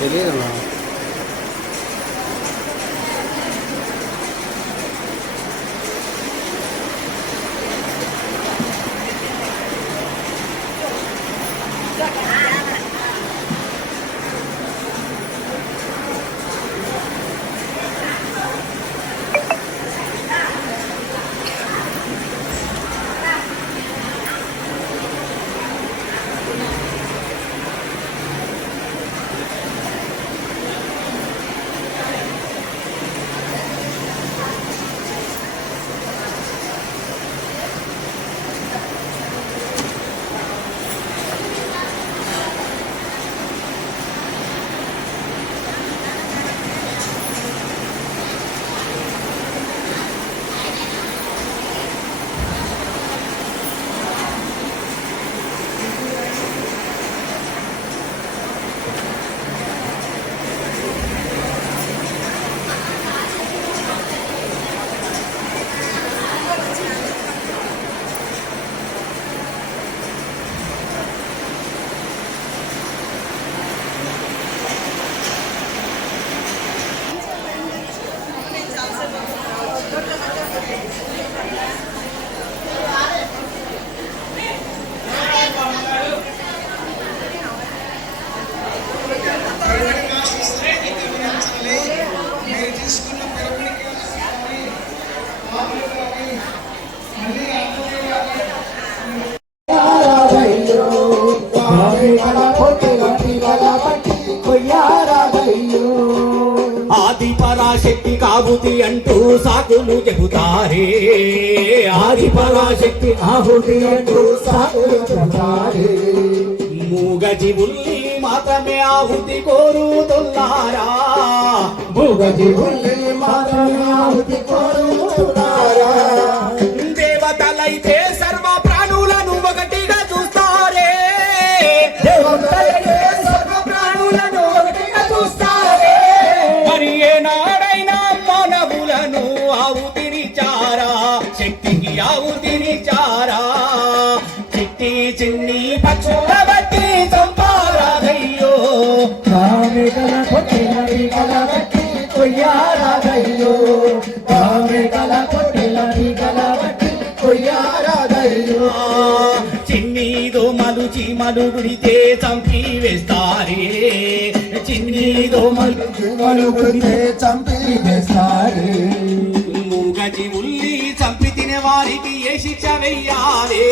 తెలియదు. ఆది పరాశక్తి కావుతి అంటూ సాకులు చెబుతారే, ఆది పరాశక్తి కావుతి అంటూ సాకులు చెబుతారే. మూగ జీవుల్ని మాత్రమే ఆహుతి కోరుతున్నారా, మూగ జీవుల్ని మాత్రమే ఆహుతి కోరుతున్నారా. దేవతలైతే సర్వ ప్రాణులను ఒకటిగా చూస్తారే, దేవతలైతే సర్వ ప్రాణులను ఒకటిగా చూస్తారే. మరి ఏనాడైనా మానవులను ఆహుతినిచారా, శక్తికి ఆహుతినిచారా. చిట్టి చిన్ని పక్షుల బట్టి చంపారాదయ్యో, కామెకల పొట్టిల పీకల బట్టి కొయ్యారాదయ్యో, కామెకల పొట్టిల పీకల బట్టి కొయ్యారాదయ్యో. చిన్ని దోమలు చీమలు గుడితే చంపి వేస్తారే, చిన్ని దోమలు చీమలు గుడితే చంపి వేస్తారే. మూగ జీవుల్ని చంపి తినే వారికి ఏ శిక్ష వెయ్యాలే,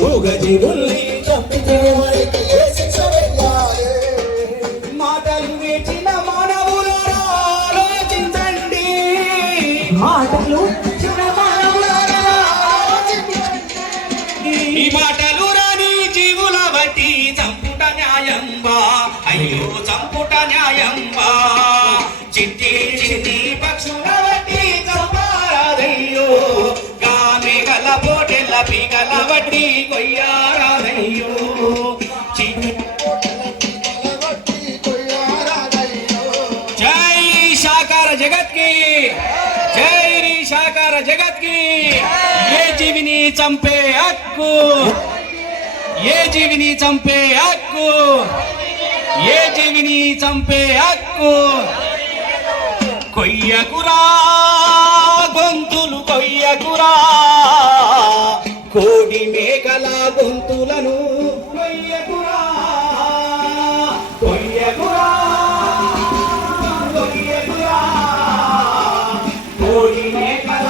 మూగ జీవుల్ని చంపి తినే వారికి ఏ శిక్ష వెయ్యాలే. మాటలు వేచిన మానవులారా ఆలోచించండి, మాటలు వేచిన మానవులారా ఆలోచించండి. ఈ మాటలు రాని జీవుల బట్టి చంపుట న్యాయంబా, అయ్యో చంపుట న్యాయంబా. చిట్టి చిట్టి పక్షుల బట్టి చంపారాదయ్యో, గామె గల పోటెల పీగల బట్టి కొయ్యారాదయ్యో. జై సాకార జగత్ కి, జై సాకార జగత్ కి. ఏ జీవిని చంపే హక్కు, ఏ జీవిని చంపే హక్కు, ఏ జీవిని చంపే హక్కు. కొయ్యకురా గొంతులు కొయ్యకురా, కోడి మేకల గొంతులను కొయ్యకురా, కొయ్యకురా, కొయ్యకురా. కోడి మేకల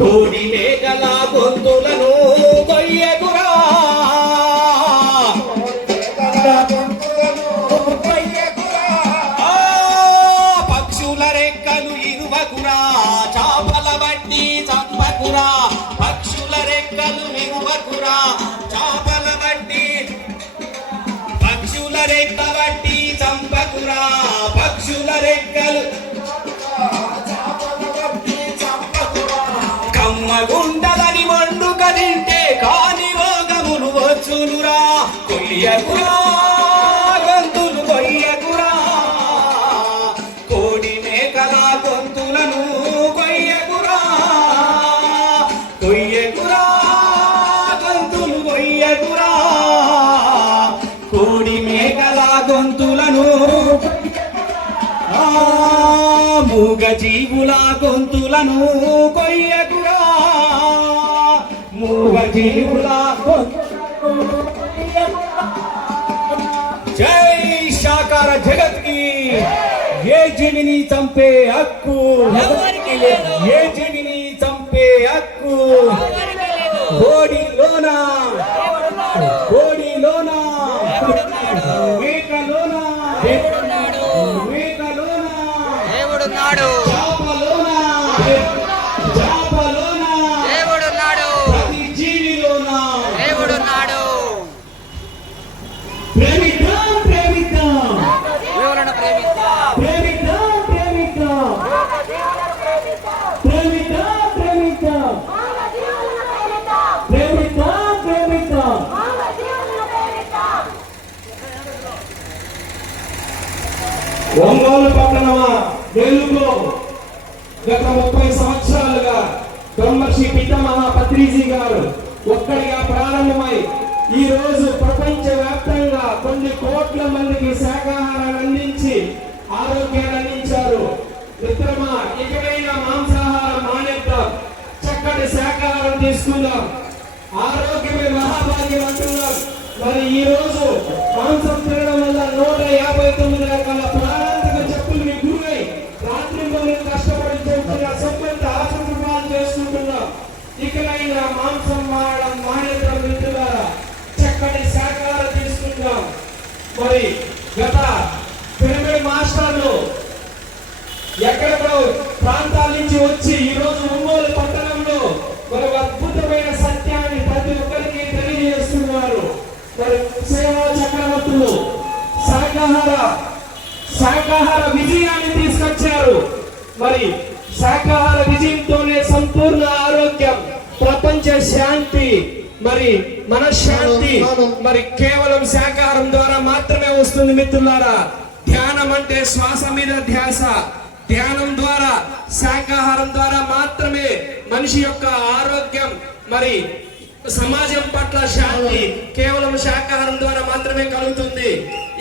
కోడి మేకల గొంతులను కొయ్యకురా, పక్షుల రెక్కలు ఇరువకురా, చాపల బట్టి చంపకురా, పక్షుల రెక్కలు ఇరువకురా, చాపల బట్టి పక్షుల రెక్క బట్టి చంపకురా, పక్షుల రెక్కలు కమ్మగుండలని వండుక తింటే కాని రోగములు వచ్చునురా. కొయ్యకురా గొంతులు కొయ్యకురా, కోడి మేకల గొంతులను కొయ్యకురా, కొయ్యకురా గొంతులు కొయ్యకురా. గొంతులను మూగ జీవుల గొంతులను కొయ్యకురా మూగ జీవుల జై సాకార జగత్ కి ఏ జీవిని చంపే హక్కు ఏ జీవిని చంపే హక్కు కోడిలోనా కోడిలోనా మేకలోనా మేకలోనా దేవుడున్నాడు చాపలోనా దేవుడున్నాడు ప్రతి జీవిలోనా దేవుడున్నాడు ప్రేమిద్దాం ప్రేమిద్దాం దేవులను ప్రేమిద్దాం ప్రేమిద్దాం ప్రేమిద్దాం ప్రేమిద్దాం ప్రేమిద్దాం ప్రేమిద్దాం ప్రేమిద్దాం ఒంగోలు పట్టణమా వెలుగులో గత 30 సంవత్సరాలుగా బ్రహ్మర్షి పితామహ పత్రిజీ గారు ఒక్కడిగా ప్రారంభమై ఈ రోజు ప్రపంచ వ్యాప్తంగా కొన్ని కోట్ల మందికి శాకాహారాన్ని అందించి ఆరోగ్యాన్ని అందించారు. మిత్రమా, ఇకనైనా మాంసాహారం మానేద్దాం, చక్కటి శాకాహారం తీసుకుందాం. ఆరోగ్యమే మహాభాగ్యం అంటున్నాం. మరి ఈ రోజు మాంసం తినడం వల్ల 159 రకాల ప్రాణాంతక జబ్బులు గురై రాత్రి మొదలు కష్టపడి చేస్తున్న సొంత ఆశీర్వాదాలు చేసుకుంటున్నాం. ఇకనైనా మాంసం మారడం మానేద్దాం మిత్రులారా, చక్కటి శాకాహారం తీసుకుందాం. మరి గత పిరమిడ్ మాస్టర్లు ఎక్కడెక్కడో ప్రాంతాల నుంచి వచ్చి ఈ రోజు ఒంగోలు పట్టణంలో మరి అద్భుతమైన సత్యాన్ని ప్రతి ఒక్కరికి తెలియజేస్తున్నారు. మరి సేవా చక్రవర్తులు శాకాహార విజయాన్ని తీసుకొచ్చారు. మరి శాకాహార విజయంతోనే సంపూర్ణ ఆరోగ్యం, ప్రపంచ శాంతి, మరి మనశ్శాంతి మరి కేవలం శాకాహారం ద్వారా మాత్రమే వస్తుంది మిత్రులారా. ధ్యానం అంటే శ్వాస మీద ధ్యాస. ధ్యానం ద్వారా శాకాహారం ద్వారా మాత్రమే మనిషి యొక్క ఆరోగ్యం మరి సమాజం పట్ల శాంతి కేవలం శాకాహారం ద్వారా మాత్రమే కలుగుతుంది.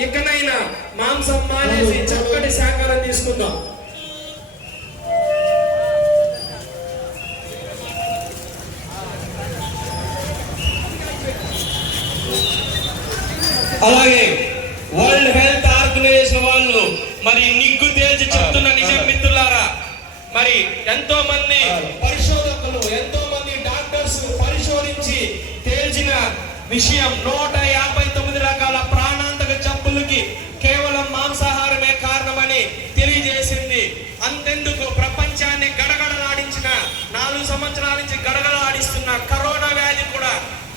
ఇకనైనా మాంసం మానేసి చక్కటి శాకాహారం తీసుకుందాం. అలాగే వరల్డ్ హెల్త్ ఆర్గనైజేషన్ వాళ్ళు మరి నిగ్గు తేల్చి చెప్తున్న నిజం మిత్రులారా, మరి ఎంతో మంది పరిశోధకులు ఎంతో మంది డాక్టర్స్ పరిశోధించి తేల్చిన విషయం 159 రకాల ప్రాణాంతక జబ్బులకి కేవలం మాంసాహారమే కారణమని తెలియజేసింది. అంతెందుకు ప్రపంచాన్ని గడగడలాడించిన 4 సంవత్సరాల నుంచి గడగడలాడిస్తున్న కరోనా వ్యాధి కూడా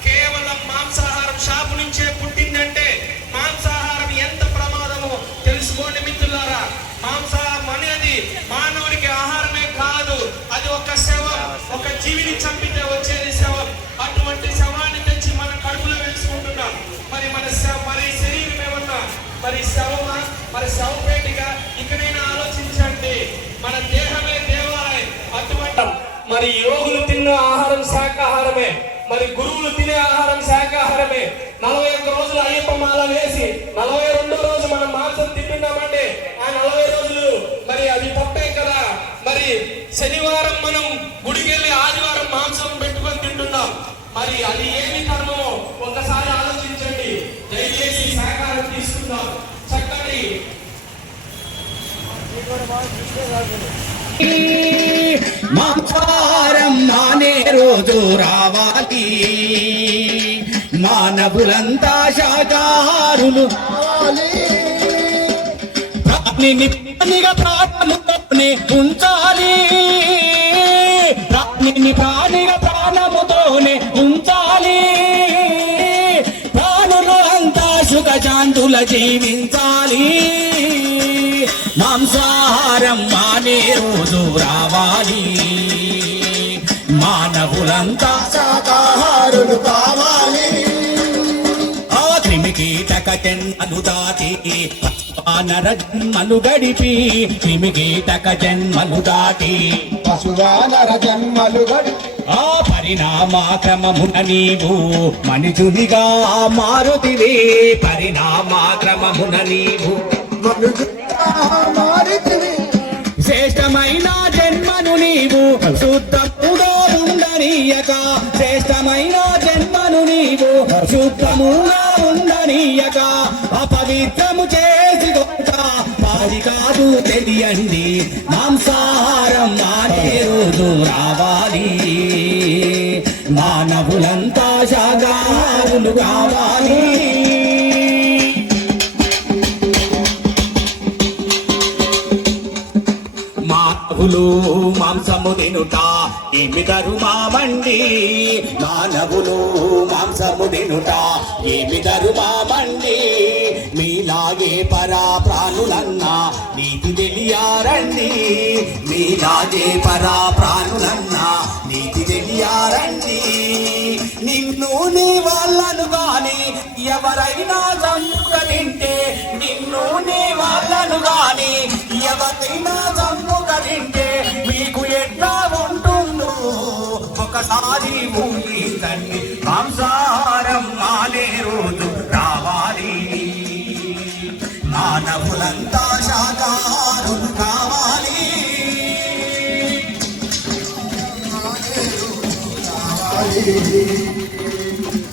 కేవలం మాంసాహారం షాపు నుంచే పుట్టిందంటే మాంసాహారం ఎంత ప్రమాదమో తెలుసుకోండి మిత్రులారా. మాంసాహారం అనేది మానవుడికి ఆహారమే కాదు, అది ఒక శవం. ఒక జీవిని చంపితే వచ్చేది శవం. అటువంటి శవాన్ని తెచ్చి మన కడుపులో వేసుకుంటున్నాం. మరి మన శరీరం ఏమన్నా మరి శవమా, మరి శవపేటిగా? ఇకనైనా ఆలోచించండి, మన దేహమే దేవాలయం. అటువంటి మరి యోగులు తిన్న ఆహారం శాకాహారమే, మరి గురువులు తినే ఆహారం శాకాహారమే. 41 రోజులు అయ్యప్ప మాల వేసి 42వ రోజు మనం మాంసం తింటున్నామంటే ఆ 40 రోజులు మరి అది తప్పే కదా. మరి శనివారం మనం గుడికి వెళ్ళి ఆదివారం మాంసం పెట్టుకొని తింటున్నాం. మరి అది ఏమి కర్మమో ఒకసారి ఆలోచించండి. దయచేసి శాకాహారం తీసుకుందాం. చక్కటి మాంసాహారం మానే రోజు రావాలి, మానవులంతా శాకాహారులు ప్రాణిని ప్రాణముతోనే ఉంచాలి, ప్రాణిని ప్రాణముతోనే ఉంచాలి, ప్రాణులు అంతా సుఖశాంతుల జీవించాలి. మాంసాహారం మానే రోజు రావాలి, మానవులంతా శాకాహారులు కావాలి. ఆ క్రిమికీట కీటక జన్మలు దాటి వానర జన్మలు గడిపి కీటక జన్మలు దాటి పశువానర జన్మలు గడిపి ఆ పరిణామాక్రమమున నీవు మనుజునిగా మారుతివి పరిణామాక్రమమున నీవు మనుజునిగా మారితివి శ్రేష్టమైన జన్మను నీవు శుద్ధముగా ఉండనీయక శ్రేష్టమైన జన్మను నీవు శుద్ధముగా ఉండనీయక అపవిత్రము చేసి పాడి కాదు తెలియండి మాంసాహారం మానే రోజు రావాలి మానవులంతా శాకాహారులు కావాలి మానవులు మాంసము తినుట ఏమి ధరుమామండి మానవులు మాంసము తినుట ఏమి ధరుమామండి మీలాగే పరా ప్రాణులన్నా నీతి తెలియారండి మీలాగే పరా ప్రాణులన్నా నీతి తెలియారండి నిన్ను నీ వాళ్ళను గాని ఎవరైనా చంపుక తింటే నిన్ను నీ వాళ్ళను గాని ఎవరైనా చంపుక తింటే మీకు ఎట్లా ఉంటుందో ఒకసారి ఊహించండి మాంసాహారం మానే రోజు రావాలి మానవులంతా శాకాహారులు కావాలి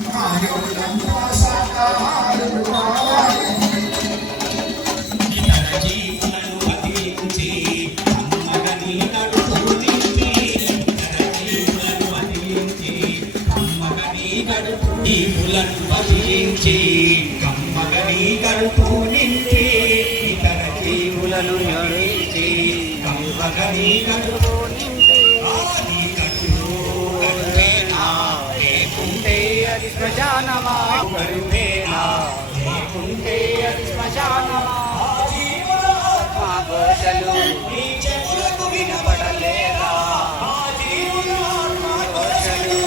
మానవులంతా శాకాహారులు కావాలి ఇతర జీవులను వధించి అమ్మగని నడుపునించి ఇతర జీవులను వధించి అమ్మగని గడుపు జీవులను వధించి కమ్మగని గడుపు నించి ఇతర జీవులను నడిచి కమ్మగని గడుపు నించి ఆది కడుపు గడువేనా లేకుంటే అది శ్మశానమా గడువేనా లేకుంటే అది శ్మశానమా మా ఘోషలు నీ చెవులకు వినపడలేదా ఆ జీవుల ఘోషలు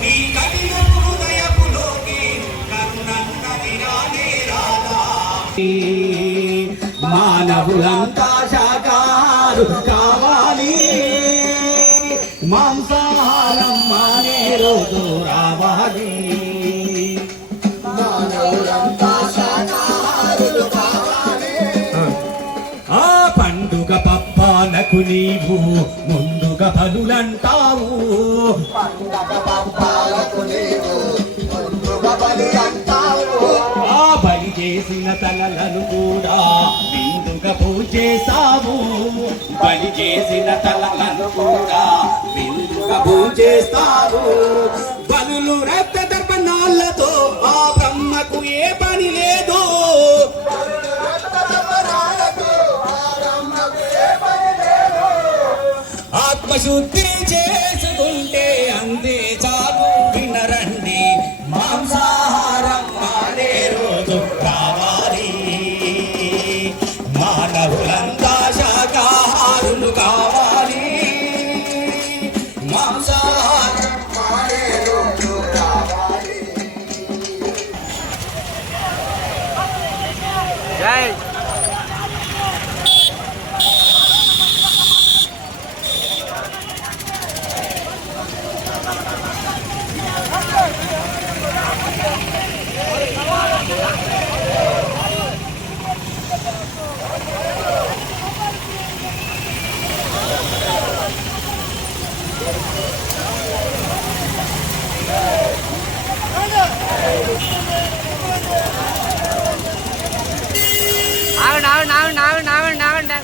నీ కఠిన హృదయపులోకి కరుణంగ వినాలే రాదా మానవులంతా శాకాహారు కావాలి మాంసాహారం మానే రోజు రావాలి మానవులంతా శాకాహారులు కావాలి ఆ పండుగ పబ్బాలకు నీవు ముందుగా బలులంటావు పండగ పంపాలకు నీవు ముందుగా బలి అంటావు ఆ బలి చేసిన తలలను కూడా విందుగా పూజేస్తావు బలి చేసిన తలలను కూడా విందుగా పూజేస్తావు బలులు రక్త తర్పణాలతో ఆ బ్రహ్మకు ఏ పని లేదు ఆత్మశుద్ధి చేసుకుంటే అంతే చాలు వినరండి మాంసాహారం మానే రోజు కావాలి మానవులంతా శాకాహారులు కావాలి మాంసాహారం మానే రోజు రావాలి జై ఆగండి ఆగండి ఆగండి ఆగండి ఆగండి ఆగండి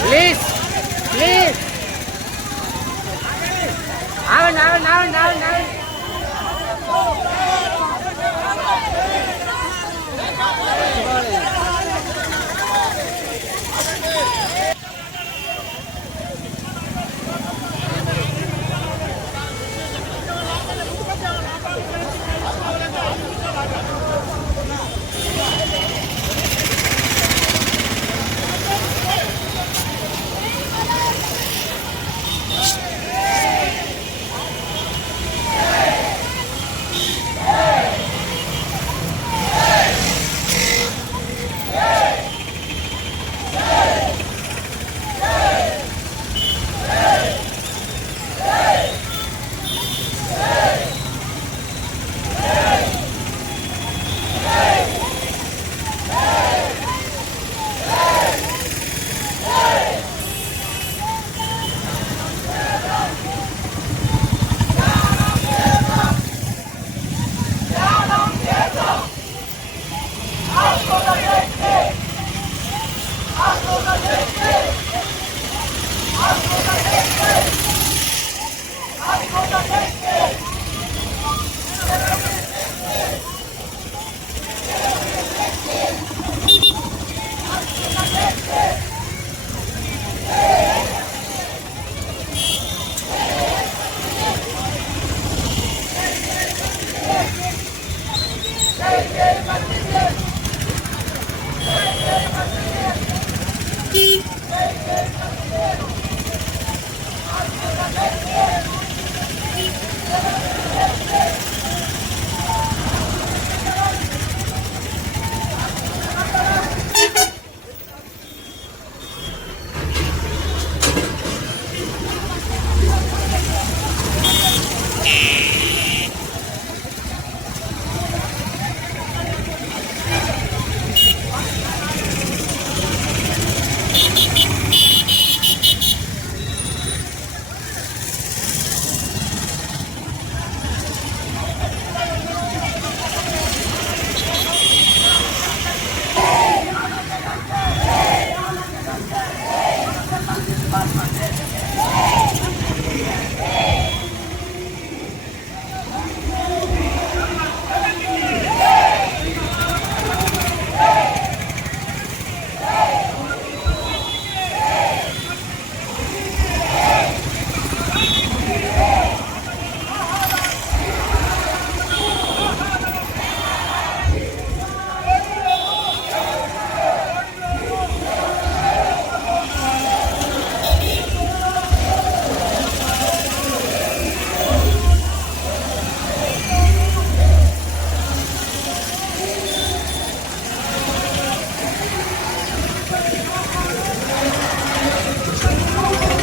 ప్లీజ్ ప్లీజ్ ఆగండి ఆగండి ఆగండి ఆగండి ఆగండి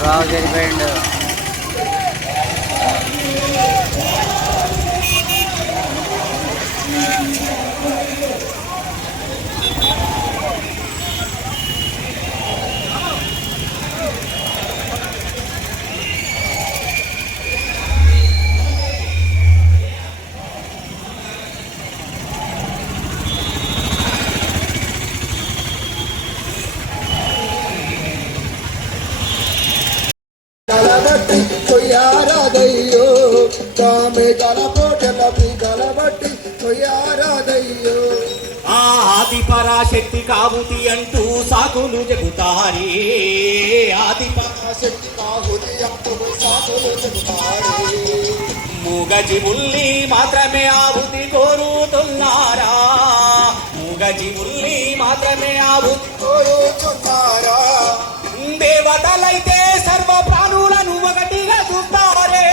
రావు చనిపోయిండు. కలబట్టి కొయ్యారాదయ్యో కామె కలపోటల కలబట్టి కొయ్యారాదయ్యో. ఆ ఆది పరాశక్తి కావుతి అంటూ సాకులు చెబుతారే, ఆది శక్తి కాహుతి అంటూ సాకులు చెబుతారే. మూగజీవుల్ని మాత్రమే ఆహుతి కోరుతున్నారా, మూగజీవుల్ని మాత్రమే ఆహుతి కోరుచున్నారా. దేవతలైతే సర్వ ప్రాణులను ఒకటిగా చూస్తారే,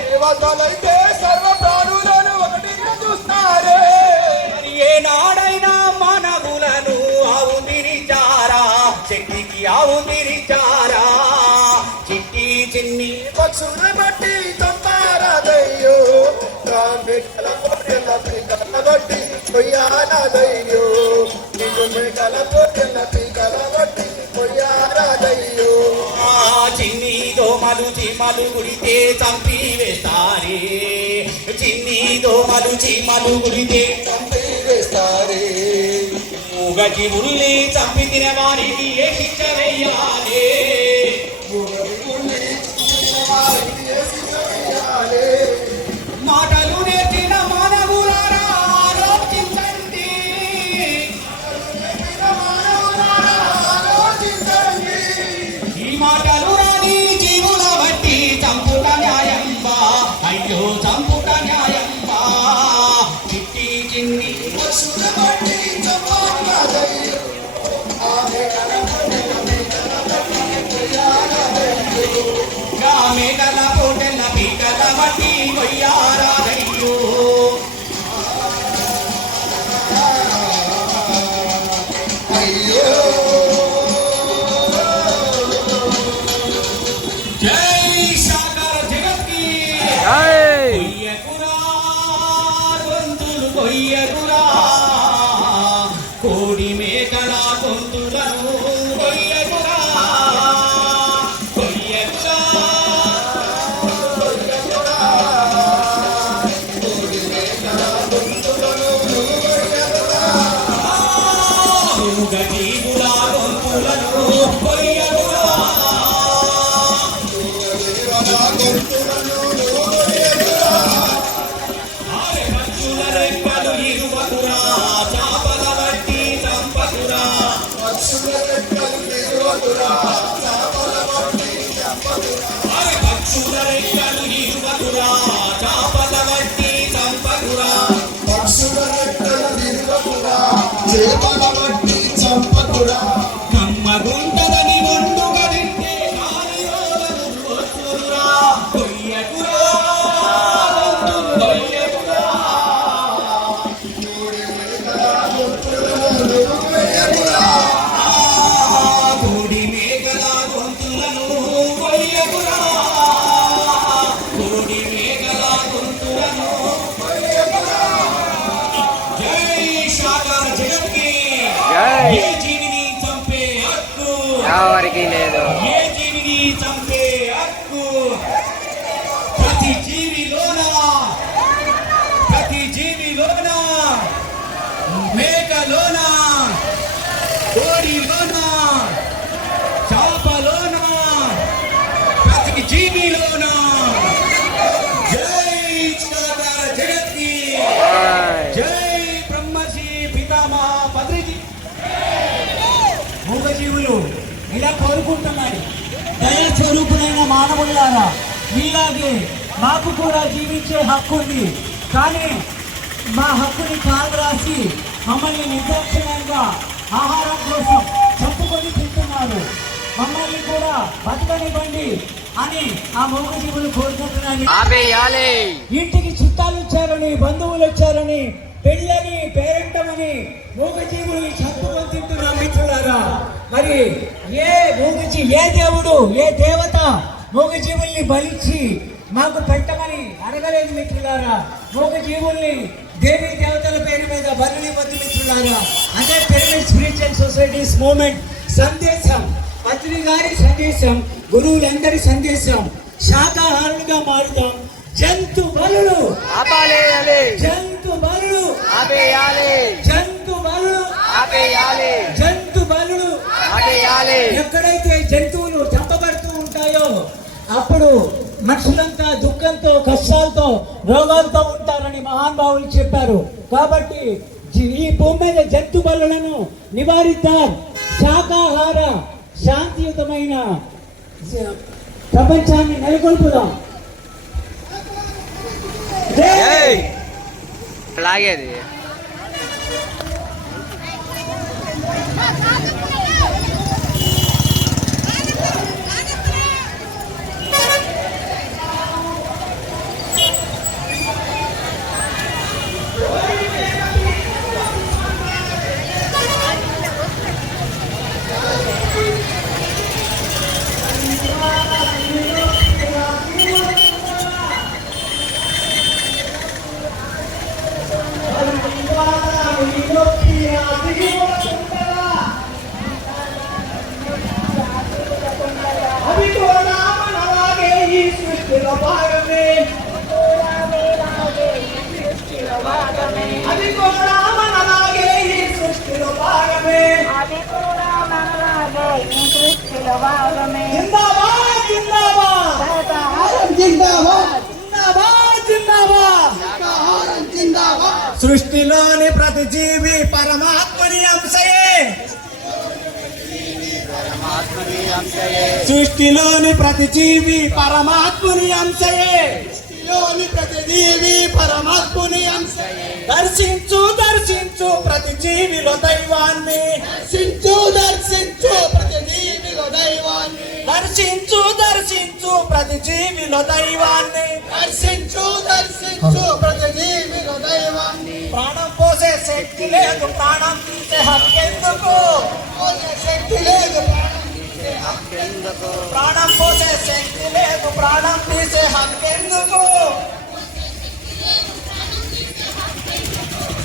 దేవతలైతే సర్వ ప్రాణులను ఒకటిగా చూస్తారే. మరి ఏనాడైనా మానవులను ఆహుతినిచ్చారా, శక్తికి ఆహుతినిచ్చారా. చిట్టి చిన్ని పక్షుల బట్టి తొంతారాదయ్యో కామె కలపోటల కలబట్టి కొయ్యారాదయ్యో. నిజమే కలపోటల కలబట్టి కొయ్యారాదయ్యో. ఆ చిన్ని దోమలు చీమలు గుడితే చంపి వేస్తారే, చిన్ని దోమలు చీమలు గుడితే చంపి వేస్తారే. మూగజీవుల్ని చంపి తిన వారికి ఏ శిక్ష వేయాలి. మాటలు నేర్చిన మానవులారా ఆలోచించండి, ఈ మాటలు రాని జీవుల బట్టి చంపుట న్యాయంబా, అయ్యో చంపుట న్యాయంబా. చిట్టి చిన్ని పక్షుల బట్టి తొంతారాదయ్యో ఆమె మేకల పోటెల పీకల బట్టి కొయ్యారాదయ్యో. అయ్యో. జై సాగర జగత్కి జై. కొయ్యకురా గొంతులు కొయ్యకురా, కోడి మేకల గొంతులను కొయ్యకురా, కొయ్యకురా. మూగజీవుల గొంతులను కొయ్యకురా, పక్షుల రెక్కలు ఇరువకురా, చాపల బట్టి చంపకురా. పక్షుల రెక్కలు విరువకురా, చాపల బట్టి చంపకురా. పక్షుల రెక్కలు ఇరువకురా, చాపల బట్టి చంపకురా. పక్షుల రెక్కలు విరువకురా, చేపల బట్టి చంపకురా. కమ్మగుంటదని వండుగా తింటే ఎవరికి లేదు. ఏ జీవిని చంపే హక్కు ప్రతి జీవిలోన మేకలోన కోడిలోన చేపలోన ప్రతి జీవిలోన జై చిలకర జగత్కి జై బ్రహ్మశ్రీ పితామహ పత్రిజీ. మూగజీవులు ఇలా కోరుకుంటున్నాడు, దయా స్వరూపులైన మానవులారా, మీలాగే మాకు కూడా జీవించే హక్కు ఉంది. కానీ మా హక్కుని కాలు రాసి మమ్మల్ని నిర్దాక్షిణ్యంగా ఆహారం కోసం చంపుకొని తింటున్నారు. మమ్మల్ని కూడా బతకనివ్వండి అని ఆ మూగజీవులు కోరుకుంటున్నాను. ఆపేయాలి. ఇంటికి చుట్టాలు వచ్చారని, బంధువులు వచ్చారని, పెళ్ళని, పేరెంటమని మూగజీవులు చంపుకొని తింటున్నాం మిత్రులారా. మరి ఏ దేవుడు, ఏ దేవత మూగజీవుల్ని బలిచ్చి మాకు పెట్టమని అడగలేదు మిత్రులారా. మూగజీవుల్ని దేవీ దేవతల పేరు మీద బలివ్వద్దు మిత్రులారా. అదే పిరమిడ్ స్పిరిచువల్ సొసైటీస్ మూవ్మెంట్ సందేశం, పత్రి గారి సందేశం, గురువులందరి సందేశం. శాకాహారులుగా మారుదాం. జంతు బలులు ఆపేయాలి. జంతు బలులు ఆపేయాలి. జంతు బలులు ఆపేయాలి. జంతు బలులు ఆపేయాలి. ఎక్కడైతే జంతువులు చంపబడుతూ ఉంటాయో అప్పుడు మనుషులంతా దుఃఖంతో, కష్టాలతో, రోగాలతో ఉంటారని మహానుభావులు చెప్పారు. కాబట్టి ఈ భూమి మీద జంతు బలులను నివారిద్దాం. శాకాహార శాంతియుతమైన ప్రపంచాన్ని నెలకొల్పుదాం. జై. లాగేది. సృష్టిలోని ప్రతి జీవి పరమాత్మని అంశయే. సృష్టిలోని ప్రతి జీవి పరమాత్ముని అంశయే. ప్రతి జీవి పరమాత్ముని అంశయే. దర్శించు దర్శించు ప్రతి జీవిలో దైవాన్ని. దర్శించు దర్శించు ప్రతి జీవిలో దైవాన్ని. దర్శించు దర్శించు ప్రతి జీవిలో దైవాన్ని. దర్శించు దర్శించు ప్రతి జీవిలో దైవాన్ని. ప్రాణం పోసే శక్తి లేదు, ప్రాణం తీసే హక్కెందుకు? పోసే శక్తి లేదు, ప్రాణం పోసే శక్తి లేదు, ప్రాణం తీసే హక్కెందుకు?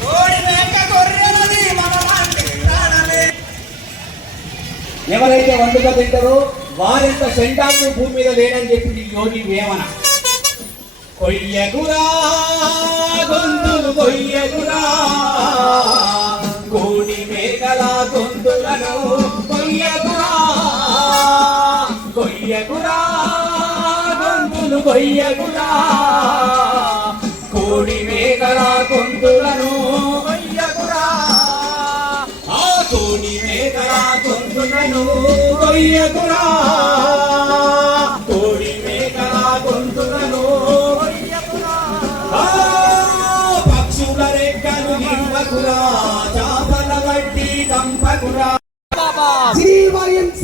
కోడి మేక గొర్రెలది మనలాంటి ప్రాణమే. ఎవరైతే వండుక తింటారో వారింత సెంటాకు భూమి మీద లేదని చెప్పి యోగి వేమన. కొయ్యగురా గొంతులు కొయ్యగురా, కోడి మేకల గొంతులను కొయ్యగురా. కొయ్యగురా గొంతులు కొయ్యగురా, కోడి మేకల గొంతులను కొయ్యగురా. ఆ కోడి మేకల గొంతులను కొయ్యగురా. కోడి మేకల గొంతులను కొయ్యగురా. పక్షుల రెక్కలు ఇవ్వకురా, చాపల వడ్డీ చంపకురా. జీవహింస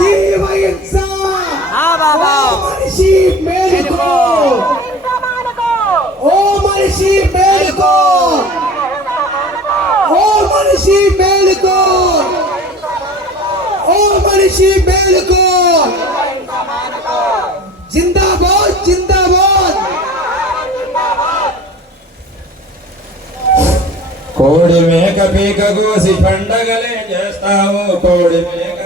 జీవహింస. మనిషి మేలుకో, ఓ మనిషి మేలుకో, ఓ మనిషి మేలుకో, ఓ మనిషి మేలుకో. జిందాబాద్ జిందాబాద్. కోడి మేక పీక కోసి పండగలే చేస్తావు, కోడి మేక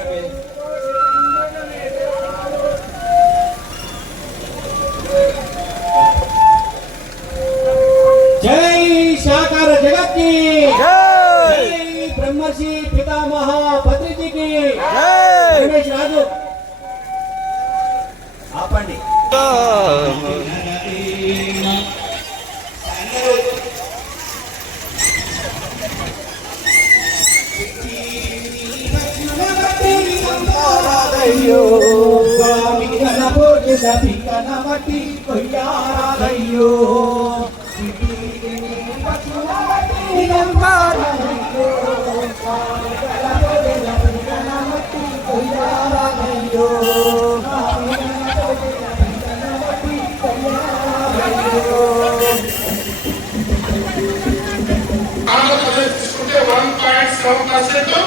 की జై जय ब्रह्मर्षि पितामह पत्रिजी की జై रमेश राजू ఆపండి అయ్యో స్వామి గణపతి సభికనమటి కొయ్యారయ్యో ఆంధ్రప్రదేశ్ తీసుకుంటే 1.7%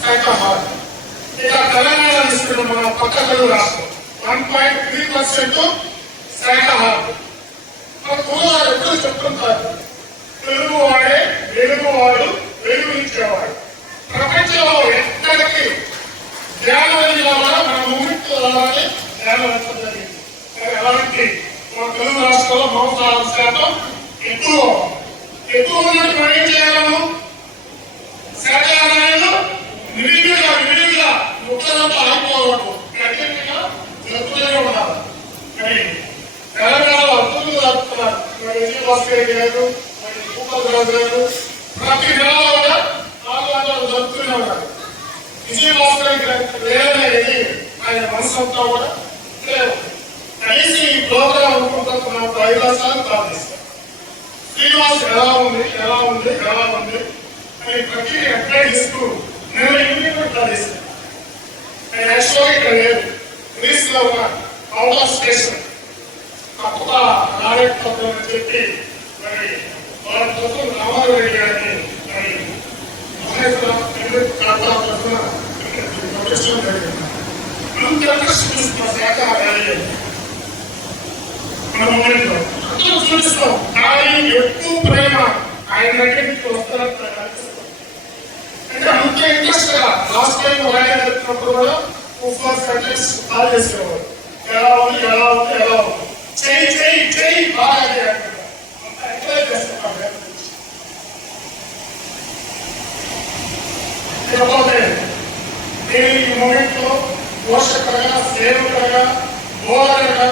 శాఖాహారం. ఇక తెలంగాణ తీసుకుంటే మన పక్క తెలుగు రాష్ట్రం 1.3% శాఖాహారం. మన పూర్వాలు ఎప్పుడు చెప్తుంటారు, తెలుగువాడే వెలుగువాడు వెలుగునిచ్చేవాడు. ప్రపంచంలో ఎక్కడికి జ్ఞానం వెళ్ళినా కూడా మన మూమెంట్ రావాలని జ్ఞానం వచ్చడం జరిగింది. అలాంటి మన తెలుగు రాష్ట్రంలో మాంసాహార శాతం ఎక్కువ ఉన్నట్టు మనం ఏం చేయాలను? శాఖాహారాలు విడివిడిగా ముక్కలంతా ఆగిపోవడం కంటిన్యూగా జరుపుతూనే ఉండాలి. మరి తెలంగాణలో అద్భుతంగా జరుపుతున్నారు. మరి విజయభాస్కర్ గారు, మరి భూపతిరాజు గారు ప్రతి నెలలో కూడా 400 జరుపుతూనే ఉన్నారు. విజయభాస్కర్ గారు లేదనేది ఆయన మనసంతా కూడా కలిసి ఈ ప్రోగ్రాం అనుకుంటున్నప్పుడు 5 సార్లు ప్రార్థిస్తారు. శ్రీనివాస్ ఎలా ఉంది అని ప్రతి అప్లై చేస్తూ నేను యూనిట్ ప్రార్థిస్తాను. నేను యాక్చువల్గా ఇక్కడ లేదు, గ్రీస్ లో ఉన్న అవుట్ ఆఫ్ స్టేషన్ తప్ప నాయకత్వం అని చెప్పి మరి వాళ్ళ కోసం రామారెడ్డి గారిని మరి శాఖ అందరూ చూపిస్తాం, కానీ ఎక్కువ ప్రేమ ఆయన దగ్గరికి వస్తారని అంటే అంత ఇంట్రెస్ట్ గా. లాస్ట్ టైం ఆయన జరుగుతున్నప్పుడు కూడా ఫుట్బాల్ కంటెస్ట్ కాల్ చేసేవారు, ఎలా ఉంది చెయ్యి బాగా అంత ఎంకరేజ్ చేస్తున్నారు. ఇకపోతే నేను ఈ మూమెంట్ లో పోషకులుగా, సేవకులుగా, బోధనగా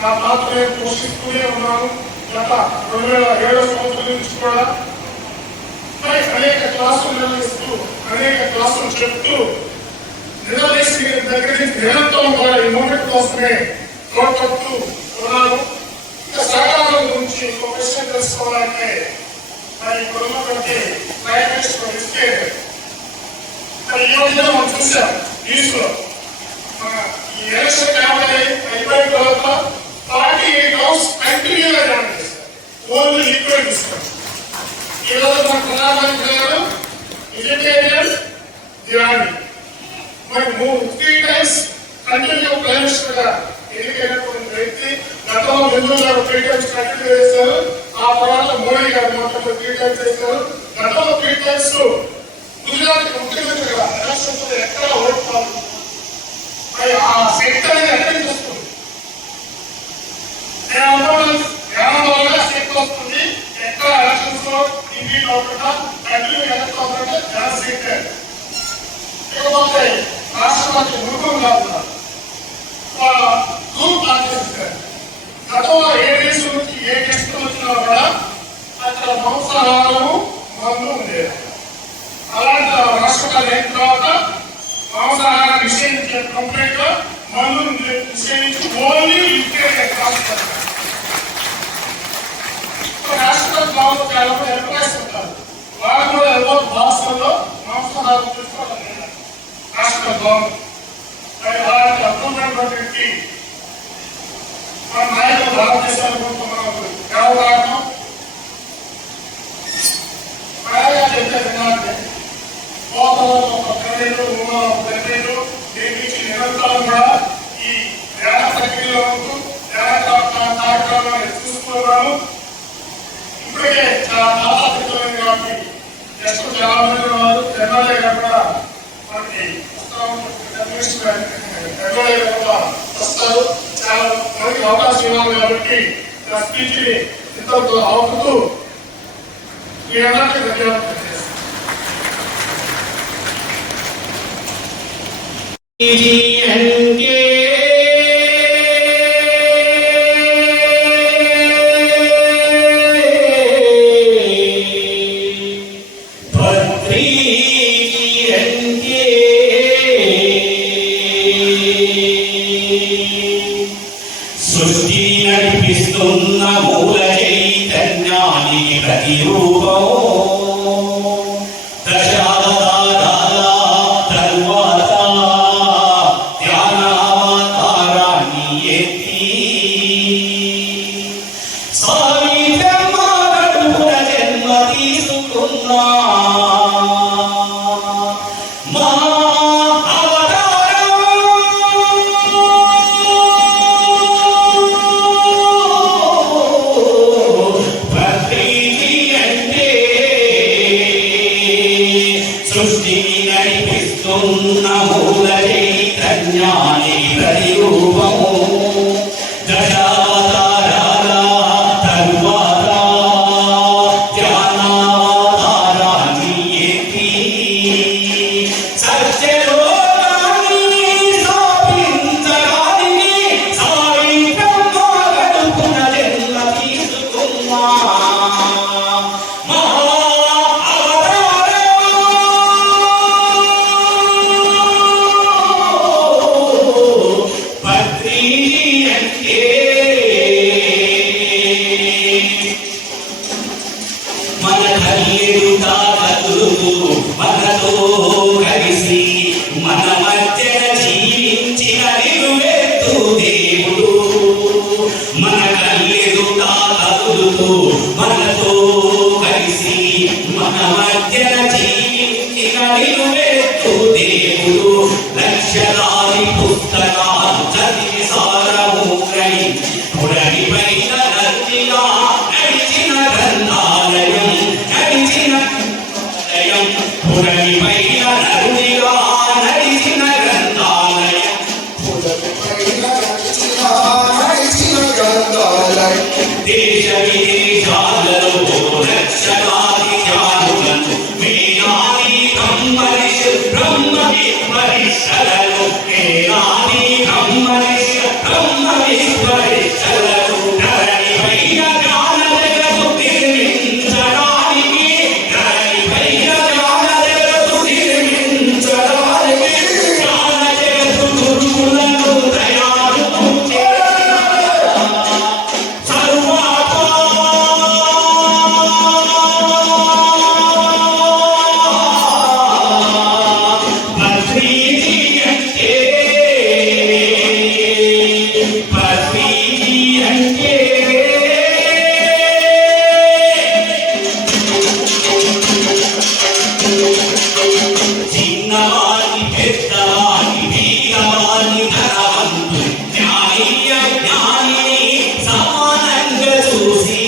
నా పాత్ర పోషిస్తూనే ఉన్నాను. గత 2007 సంవత్సరం నుంచి కూడా మరి అనేక క్లాసులు నిర్వహిస్తూ, అనేక క్లాసులు చెప్తూ, నిలదీసి దగ్గర నుంచి నిరంతరం కూడా ఈ మూమెంట్ కోసమే తోడ్పడుతూ ఉన్నాను. ఇంకా సహకారం గురించి ఒక విషయం తెలుసుకోవాలంటే మరి ఇప్పుడున్నటువంటి ప్రైమ్ మినిస్టర్ ఇస్తే ఈ రోజున మనం చూసాం న్యూస్ లో మన ఈ ఎలక్షన్ క్యాంపెయిన్ అయిపోయిన తర్వాత 48 అవర్స్ కంటిన్యూగా జాయిన్ చేస్తారు. ఓన్లీ లిక్విడ్ ఇస్తారు. ఈ రోజు మన ప్రధానమంత్రి గారు వెజిటేరియన్ దివాణి మరి 3 times కంటిన్యూ ప్రైమ్ మినిస్టర్ గా ఎన్నికైనటువంటి వ్యక్తి. గతంలో నెహ్రూ గారు 3 times కంటిన్యూ చేశారు. ఆ తర్వాత మోడీ గారు మొత్తం 3 times చేశారు. గతంలో 3 times గుజరాత్ ముఖ్యమంత్రి కదా ఎలక్షన్స్ ఎక్కడ ఓడిపోవాలి, మరి ఆ శక్తి అనేది ఎక్కడికి వస్తుంది? శక్తి వస్తుంది ఎక్కడ ఎలక్షన్స్ లో ఇంటి కాకుండా కంటిన్యూ ఎలక్ట్ అవుతుంటే జనశక్తి. ఇకపోతే రాష్ట్రపతి మురుగం కాదు గ్రూప్ ఆచరిస్తారు. గతంలో ఏ దేశం నుంచి ఏ గెస్ట్ వచ్చినా కూడా అక్కడ మాంసాహారము మందు ఉండేది. అలాంటి రాష్ట్రపతి అయిన తర్వాత మాంసాహారాన్ని నిషేధించే కంప్లీట్ గా మందును నిషేధించి ఓన్లీ రాష్ట్రపతి భావోద్యాలంలో ఎంప్లాయీస్ ఉంటారు. వాళ్ళు కూడా ఎవరో భాషల్లో మాంసాహారం చూసుకోవడం లేదు. రాష్ట్రపతి భవన్ మరి అలాంటి అద్భుతమైనటువంటి మన నాయకులు భారతదేశానికి ఎవరు కారణం చెప్పేది నిరంతరం కూడా ఈ ధ్యాన ప్రక్రియలో ఉంటూ ధ్యాన కార్యక్రమాన్ని చూస్తున్నాము. ఇప్పటికే చాలా ఆసక్తికరమైన కాబట్టి జస్ట్ చాలా మంది వారు ఎమ్మెల్యే గారు కూడా మనకి ఎమ్మెల్యే గారు కూడా వస్తారు. చాలా మనకి అవకాశం ఇవ్వాలి కాబట్టి నా స్పీచ్ ని ఇంతకు ఆపుతూ మీ అందరికీ ధన్యవాదాలు తెలియజేస్తాను. సృష్టి నడిపిస్తున్న మూల చైతన్యానికి ప్రతిరూపం దశావతారాల తరువాత ధ్యానావతారాన్ని ఎత్తి సాయి బ్రహ్మ గడుపున జన్మ తీసుకున్నా మా సృష్టిని నడిపిస్తున్న మూల చైతన్యానికి ప్రతిరూపము దశావతారాల తరువాత ధ్యానావతారాన్ని ఎత్తి సత్యలోకాన్ని స్థాపించడానికి సాయి బ్రహ్మ గడుపున జన్మ తీసుకున్నా మన తల్లిడు తాతలు మనతో కలిసి మన మధ్యన జీవించిన నిలువెత్తు దేవుడు మన తల్లిడు తాతలు మనతో కలిసి మన మధ్యన జీవించిన నిలువెత్తు దేవుడు లక్షలాది పుస్తకాలు చదివి సారమూరై పుడలిపైన నదిగా నడిచిన గ్రంథాలయం పుడలిపైన నదిగా నడిచిన గ్రంథాలయం దేశ విదేశాలలో లక్షలాది జ్ఞానులను వేలాది బ్రహ్మ విశ్వరిషలను వేలాది బ్రహ్మ విశ్వరిషలను ధరణిపైన జ్ఞాన జగత్తు నిర్మించడానికి ధరణిపైన జ్ఞాన జగత్తు నిర్మించడానికి జ్ఞాన జగత్తు గురువులను తయారు చిన్నవాణి పెద్దవాణి వీరవాణి ధనవంతు జ్ఞానీయ జ్ఞానిని సమానంగా చూసి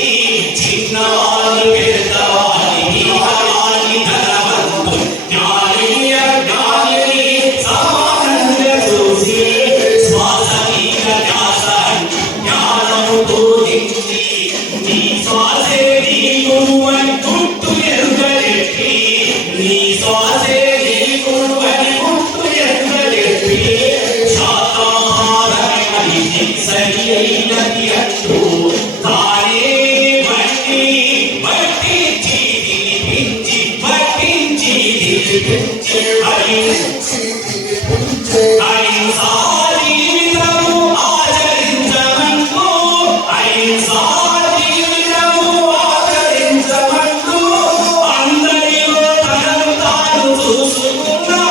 చిన్నవాణి పెద్దవాణి వీరవాణి ధనవంతు జ్ఞానీయ జ్ఞానిని సమానంగా చూసి శ్వాస మీద ధ్యాస జ్ఞానము బోధించి నీ శ్వాసే నీ గురువని గుర్తు ఎరుగలెట్టి నీ శ్వాసే నీ గురువని గుర్తు ఎరుగలెట్టి శాకాహారమే మనిషి సరి అయినది అంటూ తానే పట్టించి తినిపించి అహింసా జీవితము ఆచరించమంటూ అహింసా జీవితము ఆచరించమంటూ అందరిలో తనను తాను చూసుకున్నా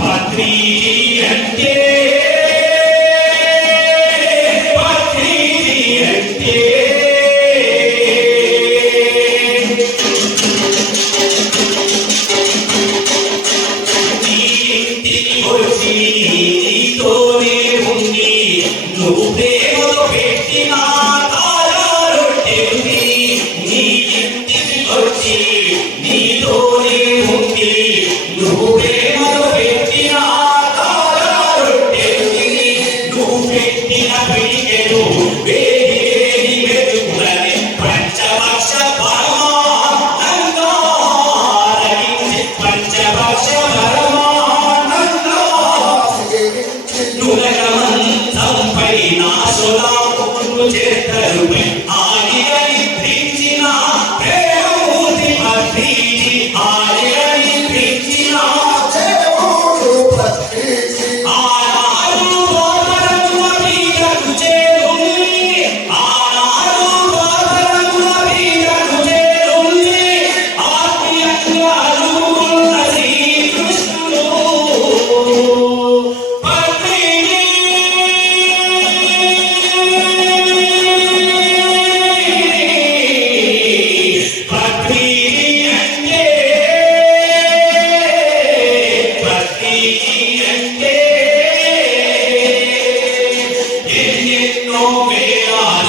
పత్రిజీ అంటే నీతోనే ఉండి నువ్వు ప్రేమతో పెట్టిన తారా రొట్టెని నీ ఇంటికి వచ్చి నీతోనే ఉండి నువ్వు ప్రేమతో పెట్టిన తారా రొట్టె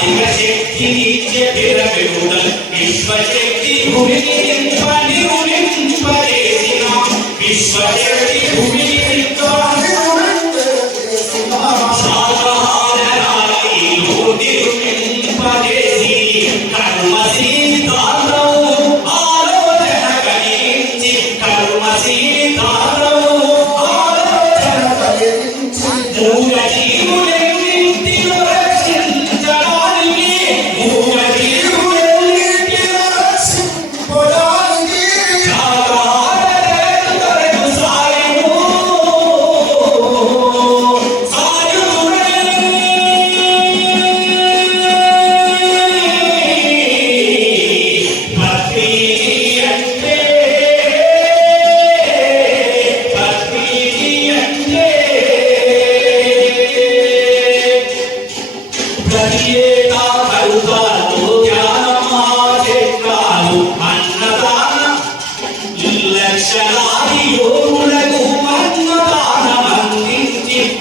అధిక శక్తి నిత్య విరవిడుదల్ విశ్వశక్తి భూమిని నింపనింపజేసిన విశ్వశక్తి భూమిని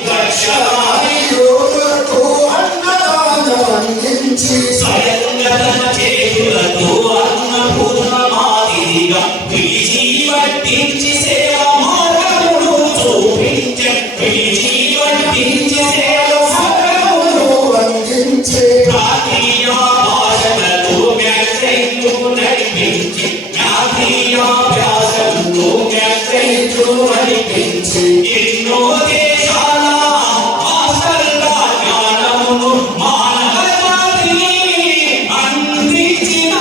లక్షలాది యోగులకు అన్నదానం అందించి స్వయంగా తన చేతులతో అన్నపూర్ణమాదిగా పిలిచి వడ్డించి సేవ మార్గమును చూపించే పిలిచి వడ్డించి సేవ మార్గమును జాతీయ భాషలలో వ్యాఖ్యలు నడిపించి జాతీయ వ్యాసంలో వ్యాఖ్యలు నడిపించి ఎన్నో దేశాల భాషల జ్ఞానమును మానవ జాతిని అందించిన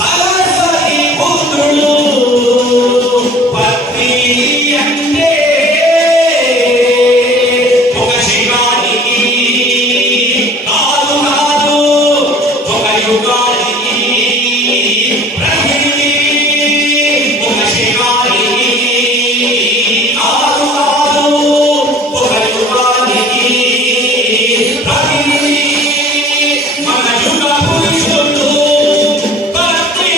సరస్వతి పుత్రులు పత్రి అంటే ఒక శివానికి కాదు కాదు ఒక యుగానికి ప్రకృతి ఒక శివానికి కాదు కాదు ఒక యుగానికి ప్రకృతి మన యుగ పురుషుడు పత్రి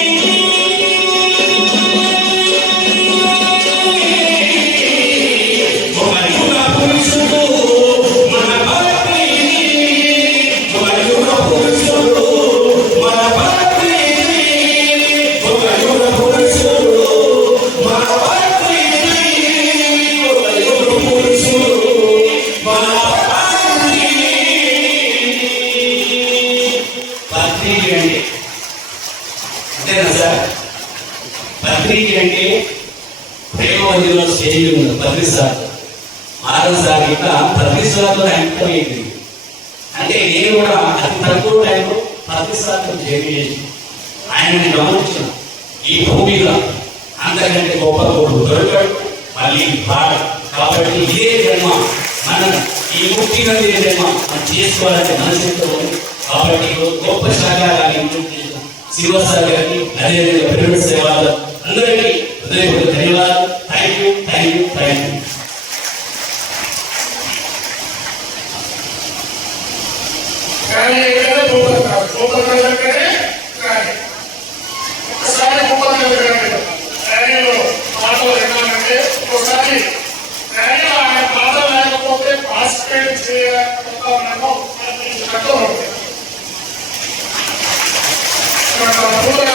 ఒక యుగ పురుషుడు మన పత్రి ఒక యుగ పురుషుడు మన పత్రి ఒక యుగ పురుషుడు మన పత్రి ఒక యుగ పురుషుడు మన పత్రి పత్రిక అంటే అంతేనా సార్? పత్రిక అంటే ప్రేమ మందిలో స్టేజ్ ఉంది పత్రిసార్ ఆరో సార్ ఇంకా పత్రిసార్లో అంకితం అయింది. అంటే నేను కూడా అతి తక్కువ టైంలో పత్రిసార్లు జర్నీ చేసి ఆయనని గమనించాను. ఈ భూమిలో అంతకంటే గొప్ప గొప్ప దొరకడు మళ్ళీ భారత్ కాబట్టి ఇదే జన్మ మనం ఈ ముక్తి నది జన్మ మనం చేసుకోవాలంటే మనసుతో ఉంది. కాబట్టి గొప్ప శాఖాన్ని శ్రీవాసారి గారికి అదేవిధంగా పిరమిడ్ సేవలు అందరికీ హృదయపూర్వక ధన్యవాదాలు. Thank you thank you thank you. కానీ ఏదైనా భూపతి దగ్గరే కానీ ఒకసారి భూపతి దగ్గర ర్యాలీలో మాటలు ఏమంటే ఒకసారి ర్యాలీలో ఆయన పాట లేకపోతే పార్టిసిపేట్ చేయకపోతామేమో అర్థం అవుతుంది. భూపతి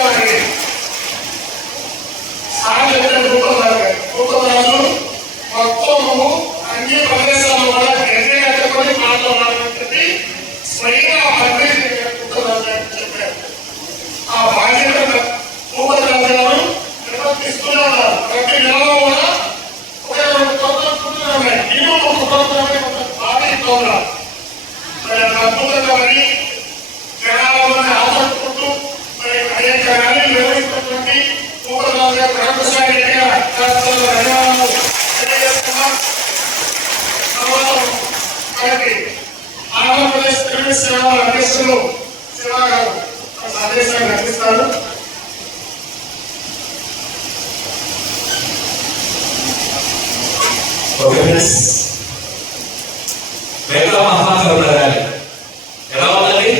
సార్ భూపతిరాజు మొత్తము అన్ని ప్రదేశాల వల్ల గడ్డి కట్టుకొని మాట్లాడాలని చెప్పి స్వయంగా మంత్రి చెప్పారు. ఆ బాధ్యత భూపతిరాజు గారు నిర్వర్తిస్తూనే ఉన్నారు. ప్రతి నెలలో కూడా ఒక 2 ప్రోగ్రామ్స్ ఉన్నాయి. ఇల్లు ఒక ప్రోగ్రామ్ భారీ ప్రోగ్రాం మరి అద్భుతంగా మరి జనాలను ఆకట్టుకుంటూ మరి అనేక ర్యాలీలు నిర్వహిస్తున్నటువంటి భూపతిరాజు గారు రామకృష్ణారెడ్డి ధన్యవాదాలు తెలియజేస్తున్నాం. మనకి ఆంధ్రప్రదేశ్ పిరమిడ్ సేవల అధ్యక్షులు శివ గారు సందేశాన్ని అందిస్తారు. వెల్కమ్ మహాత్మా గారి ఎలా ఉందండి?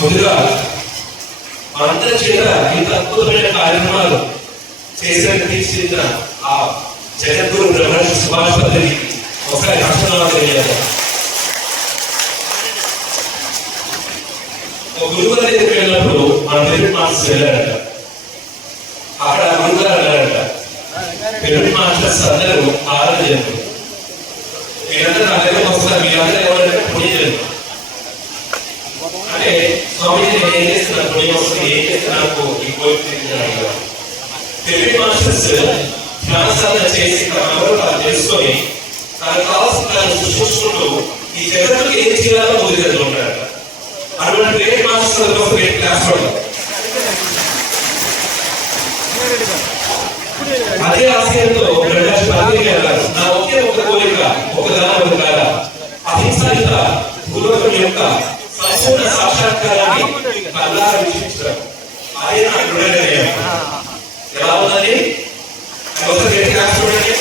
ముందుగా మనందరి చేత ఇంత అద్భుతమైన కార్యక్రమాలు చేసేందుకు తీర్చిదిద్దిన ఆ జగద్గురు బ్రహ్మర్షి సుభాష్ పత్రికి ఒకసారి కష్టంగా తెలియదు. ఒక గురువు గారి దగ్గరికి వెళ్ళినప్పుడు మన పిరమిడ్ మాస్టర్స్ వెళ్ళారట. అక్కడ గురువు గారు అన్నారట, పిరమిడ్ మాస్టర్స్ అందరూ ఆరాధన మీరందరూ నా దగ్గరకు వస్తారు, మీరందరూ ఎవరంటే పుణ్యజనులు అంటే స్వామి నేను ఏం చేస్తున్నాను, పుణ్యం వస్తుంది, ఏం చేస్తే నాకు ఈ కోరిక పిరమిడ్ మాస్టర్స్ ధ్యాన సాధన చేసి తను తెలుసుకొని తనకు కావాల్సిన తను సృష్టించుకుంటూ ఈ జగత్తుకి ఏం చేయాలో ముందుకు ఉంటారట. అటువంటి పిరమిడ్ మాస్టర్స్ కోసం క్లాస్ వాళ్ళు అదే ఆశయంతో నా ఒకే ఒక కోరిక, ఒక దానం, ఒక కాల అహింసాయుత గురువుల యొక్క సంపూర్ణ సాక్షాత్కారాన్ని కల్లారా వీక్షించడం ఆయన దృఢనిర్ణయం. ఎలా ఉందని చూడండి.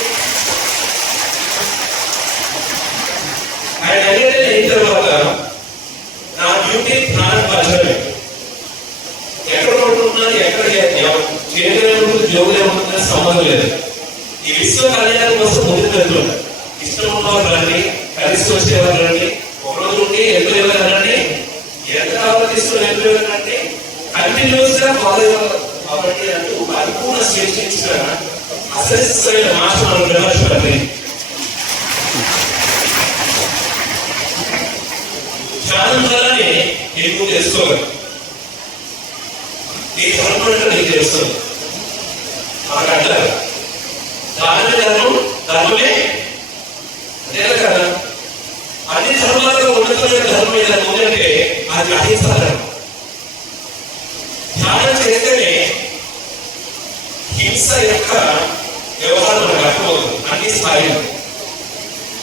ఆయన అనేది అయిన తర్వాత నా డ్యూటీ జ్ఞానం పంచడమే. ఎక్కడ పడుతున్నాను, ఎక్కడ చేయలే ఉంటుంది, జోగులే ఉంటుందని సంబంధం లేదు. ఈ విశ్వ కళ్యాణం కోసం ముందుకు వెళ్తున్నాను. ఇష్టం ఉన్నవారు రండి, కలిసి వచ్చేవారు రండి, ఒకరోజు ఉండి వెళ్ళేవారు రండి, ఎంత కావాలో తీసుకుని వెళ్ళేవారు రండి, కంటిన్యూస్ గా ఫాలో అయ్యేవారు. కాబట్టి అంటూ పరిపూర్ణ స్వేచ్ఛించిన అసలైన మాస్టర్ బ్రహ్మర్షి ధ్యానం ద్వారానే నీకు తెలుసుకోవాలి, నీ ధర్మం అంటే నీకు తెలుస్తుంది. మాకు అంటారు దాని ధర్మం ధర్మమే అదే కదా. అన్ని ధర్మాల్లో ఉన్నతమైన ధర్మం ఏదైనా ఉందంటే అది అహింసా ధర్మం. ధ్యానం చేస్తేనే హింస యొక్క వ్యవహారం మనకు అర్థమవుతుంది అన్ని స్థాయిలో.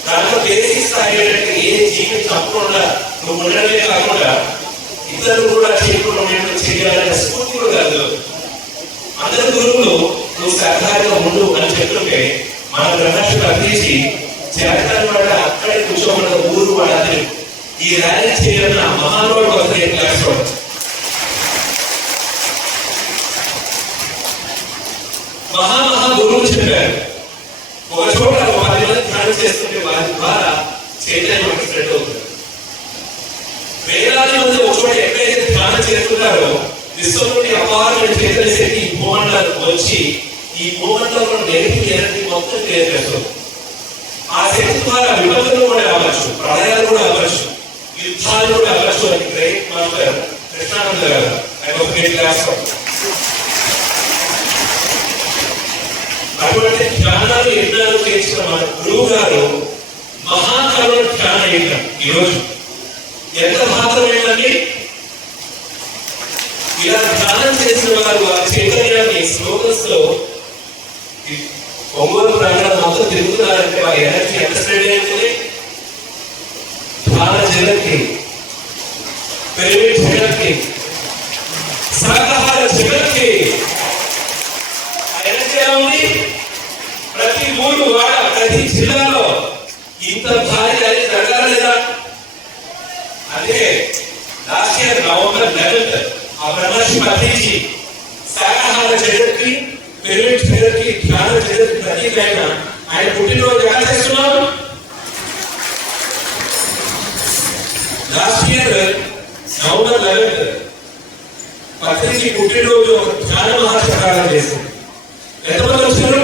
దాంట్లో బేసిక్ స్థాయి ఏంటంటే ఏ జీవితం తప్పకుండా నువ్వు ఉండడమే కాకుండా ఇతరులు కూడా చేయకుండా చేయాలనే స్ఫూర్తి కూడా కాదు. అందరి గురువులు నువ్వు సహకారంగా ఉండు అని చెప్తుంటే మన బ్రహ్మర్షి అందించి చేరటాన్ని వాడ అక్కడే కూర్చోబడ్డ ఊరు వాడాలి. ఈ ర్యాలీ చేయాలన్న మహానుభావుడు వస్తే క్లాస్ వాడు మహా గురువులు చెప్పారు. ఒక చోట ఒక 10 మంది ధ్యానం చేస్తుంటే వారి ద్వారా చైతన్యం మనకు స్ప్రెడ్ అవుతుంది. వేలాది మంది ఒక చోట ఎక్కడైతే ధ్యానం చేస్తున్నారో విశ్వం నుండి అపారమైన చైతన్య శక్తి ఈ భూమండలానికి వచ్చి ఈ భూమండలంలో నెగిటివ్ ఎనర్జీ మొత్తం క్లియర్ చేస్తుంది. ఆ శక్తి ద్వారా విపత్తులు కూడా అవ్వచ్చు, ప్రళయాలు కూడా అవ్వచ్చు, యుద్ధాలు కూడా అవ్వచ్చు అని గ్రేట్ మాస్టర్ కృష్ణానంద గారు ఆయన ఒక గ్రేట్ క్లాస్. అటువంటి ధ్యానాలు యజ్ఞాలు చేసిన మన గురువు గారు మహాకరుణ ధ్యాన యజ్ఞం ఈరోజు ఎంత మాత్రమేనండి. ఇలా ధ్యానం చేసిన వారు ఆ చైతన్యాన్ని స్లోగన్స్ లో ఒంగోలు ప్రాంతాలు మొత్తం తిరుగుతున్నారంటే వారి ఎనర్జీ ఎంత స్ప్రెడ్ అవుతుంది. ధ్యాన జగత్కి, పిరమిడ్ జగత్కి, శాకాహార జగత్కి ఎనర్జీ ఎలా ఉంది. ప్రతి ఊరు వాడ ప్రతి జిల్లాలో ఇంత భారీ ర్యాలీ జరగాలి లేదా. అదే లాస్ట్ ఇయర్ నవంబర్ 11 ఆ బ్రహ్మర్షి పత్రించి శాకాహార జగత్కి, పిరమిడ్ జగత్కి, ధ్యాన జగత్కి ప్రతీకైన ఆయన పుట్టినరోజు ఎలా చేస్తున్నాం. లాస్ట్ ఇయర్ నవంబర్ 11 పత్రించి పుట్టినరోజు ధ్యాన మహాసభ చేసింది. ఎంతమంది వచ్చారు.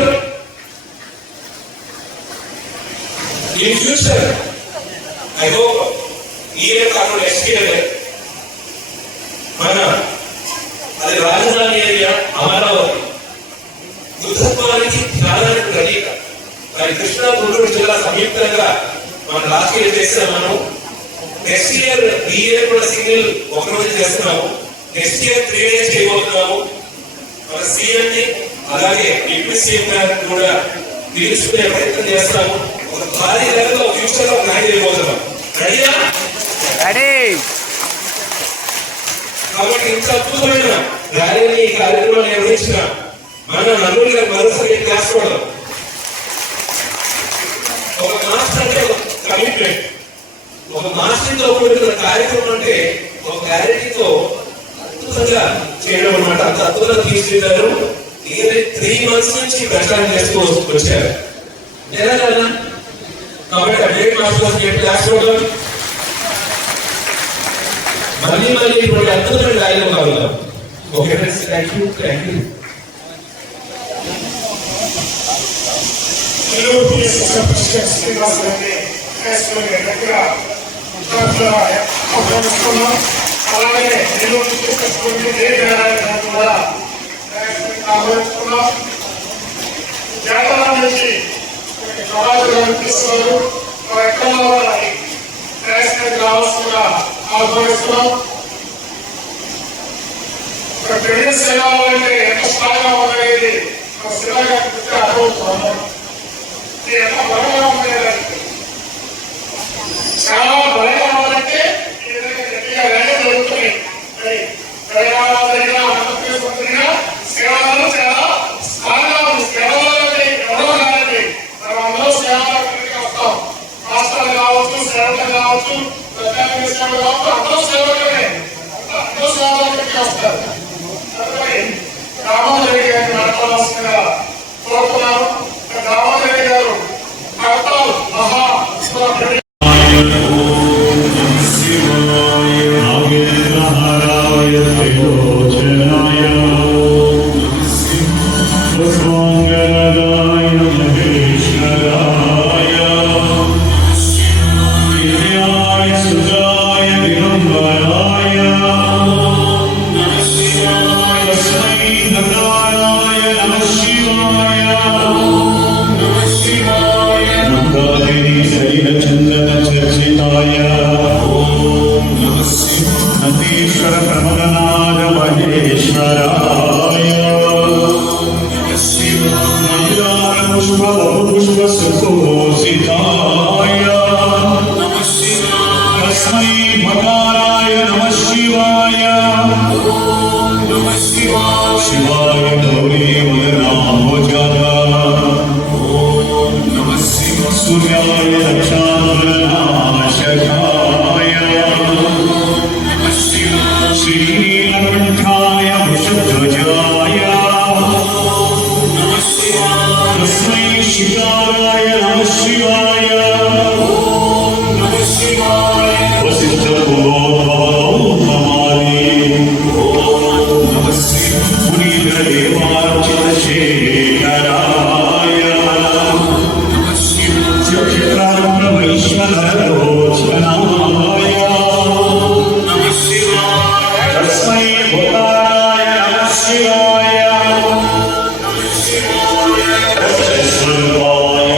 ఇన్ ఫ్యూచర్ ఐ హోప్ ఈ ఇయర్ కాకుండా నెక్స్ట్ ఇయర్ మన అది రాజధాని ఏరియా అమరావతి బుద్ధత్వానికి ధ్యానానికి ప్రతీక. మరి కృష్ణా గుంటూరు జిల్లా సంయుక్తంగా మనం లాస్ట్ ఇయర్ చేస్తాం. మనం నెక్స్ట్ ఇయర్ ఈ ఇయర్ కూడా సింగిల్ ఒకరోజు చేస్తున్నాము. నెక్స్ట్ ఇయర్ 3 days చేయబోతున్నాము. మన సీఎం ని అలాగే డిప్యూటీ సీఎం గారిని కూడా తీర్చుకునే ప్రయత్నం చేస్తాము. ఒక భారీ లెవెల్లో ఫ్యూచర్ లో న్యాయం చేయబోతున్నాం. రెడీయా? కాబట్టి ఇంత అద్భుతమైన ర్యాలీని ఈ కార్యక్రమం నిర్వహించిన మన నలుగురు గారు మరోసారి క్లాస్ కూడా ఒక మాస్టర్ అంటే ఒక కమిట్మెంట్, ఒక మాస్టర్తో కూడుకున్న కార్యక్రమం అంటే ఒక క్లారిటీతో అద్భుతంగా చేయడం అన్నమాట. అంత అద్భుతంగా తీసుకెళ్లారు. 3 months నుంచి ప్రచారం చేస్తూ వచ్చారు. లేదా కదా? కాబట్టి అదే క్లాస్ క్లాస్ మళ్ళీ ఇటువంటి అద్భుతమైన రాయలు కలుగుతాం. Okay friends, thank you. Nellore PSS president Srinivas గారిని దగ్గర ఆహ్వానిస్తున్నాం. అలాగే నెల్లూరు పిఎస్ఎస్ కూడా ఆహ్వానిస్తున్నాం. జాతర నుంచి రాజు గారు తీసుకున్నారు. ఎక్కడ వారిని రావాల్సిందిగా ఆహ్వానిస్తున్నాం. ఒక క్రెడిట్ సేవ అంటే ఎంత స్థాయిగా ఉండేది మన శివగా అర్థమవుతున్నాం. ఎంత బలంగా ఉండేదానికి చాలా బలంగా అవ్వాలంటే ఈ విధంగా గట్టిగా వేగం జరుగుతున్నాయి. ఆంధ్రప్రదేశ్ మంత్రిగా సేవలు చాలా స్థాయిగా ఉంది. సేవలంటే ఎవరో కాదండి, మనం అందరూ సేవలు వస్తాం. రాష్ట్రాలు కావచ్చు, సేవలు కావచ్చు, ప్రజానికి సేవలు కావచ్చు, అందరూ సేవలనే, అందరూ సేవలకి వస్తారు. రామోదర్ రెడ్డి గారిని మాట్లాడాల్సిందిగా కోరుతున్నాను. రామోదర్ రెడ్డి గారు హర్తాల్ మహా నందీశ్వర ప్రమదనాథ మహేశ్వరాయ పుష్ప పుష్ప సుకోసితాయ తస్మై మకారాయ నమః శివాయ శివాయ గౌరీ వదనామోజాత సూర్యాయ దక్షాంతరనాశకాయ శ్రీనీలకంఠాయ వృషధ్వజాయ తస్మై శివాయ నమః శివాయ వసిష్ఠపురోద్భవౌమమాలి పునీతదేవార్చిత శేఖరాయ చక్షురామ్రవైశ్వరలోచనాయ తస్మై భూతాయ నమః శివాయ స్వర్గాయ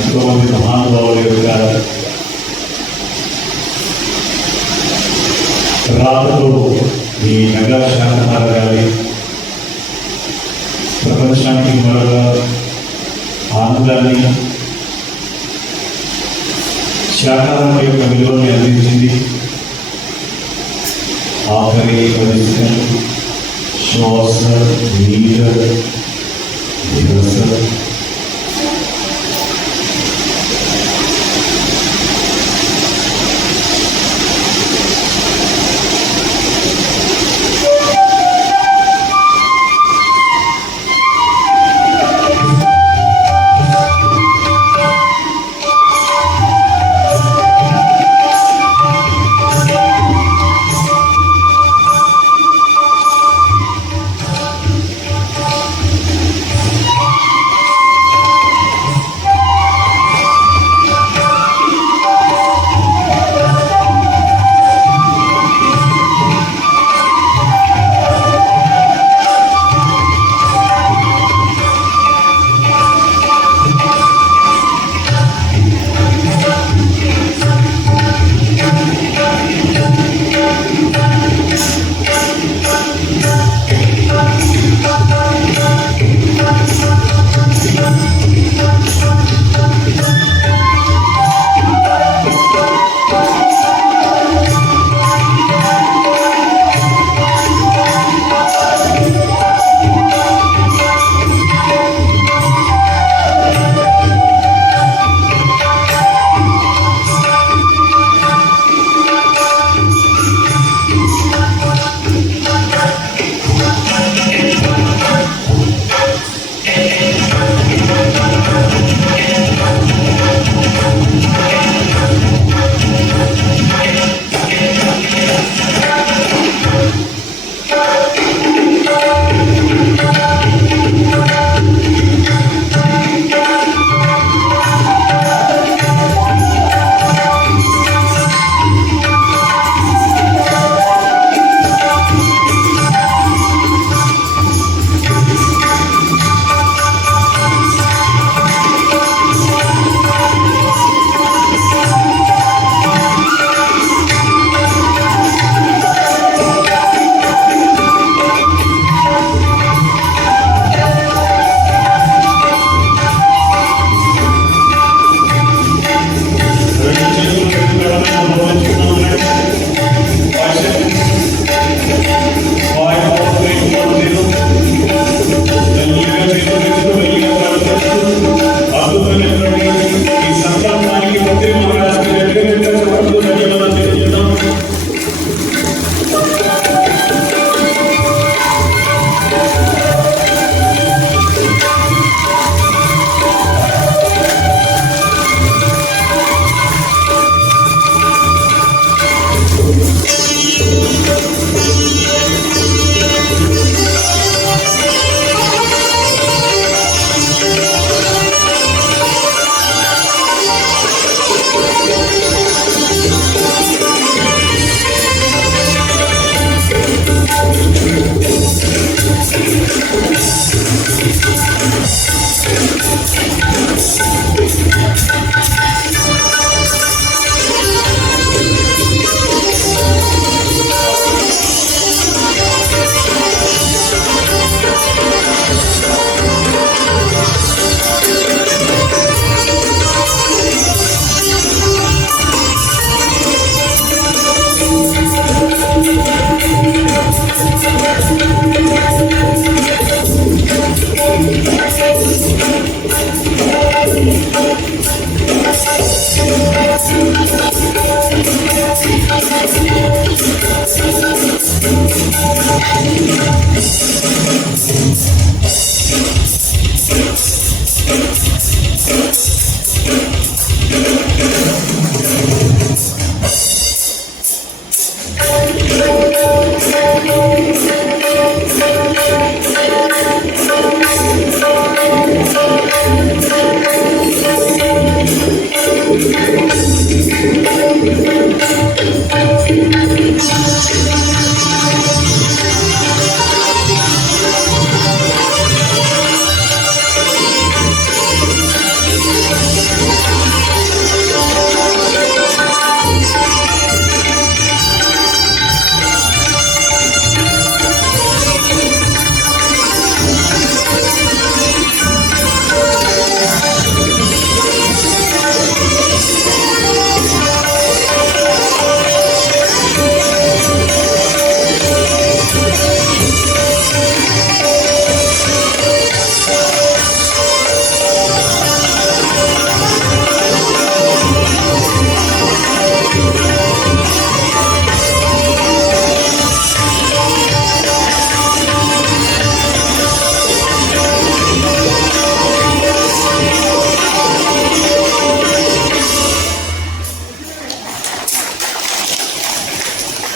ఎంతోమంది మహానుభావుల యొక్క రాతతో ఈ మెగా శాఖాహార ర్యాలీ ప్రపంచానికి మరొక ఆనందాన్ని, శాఖాహారం యొక్క విలువని అందించింది. ఆఖరి 10 సెకండ్లు శ్వాస, నీడ, దివస,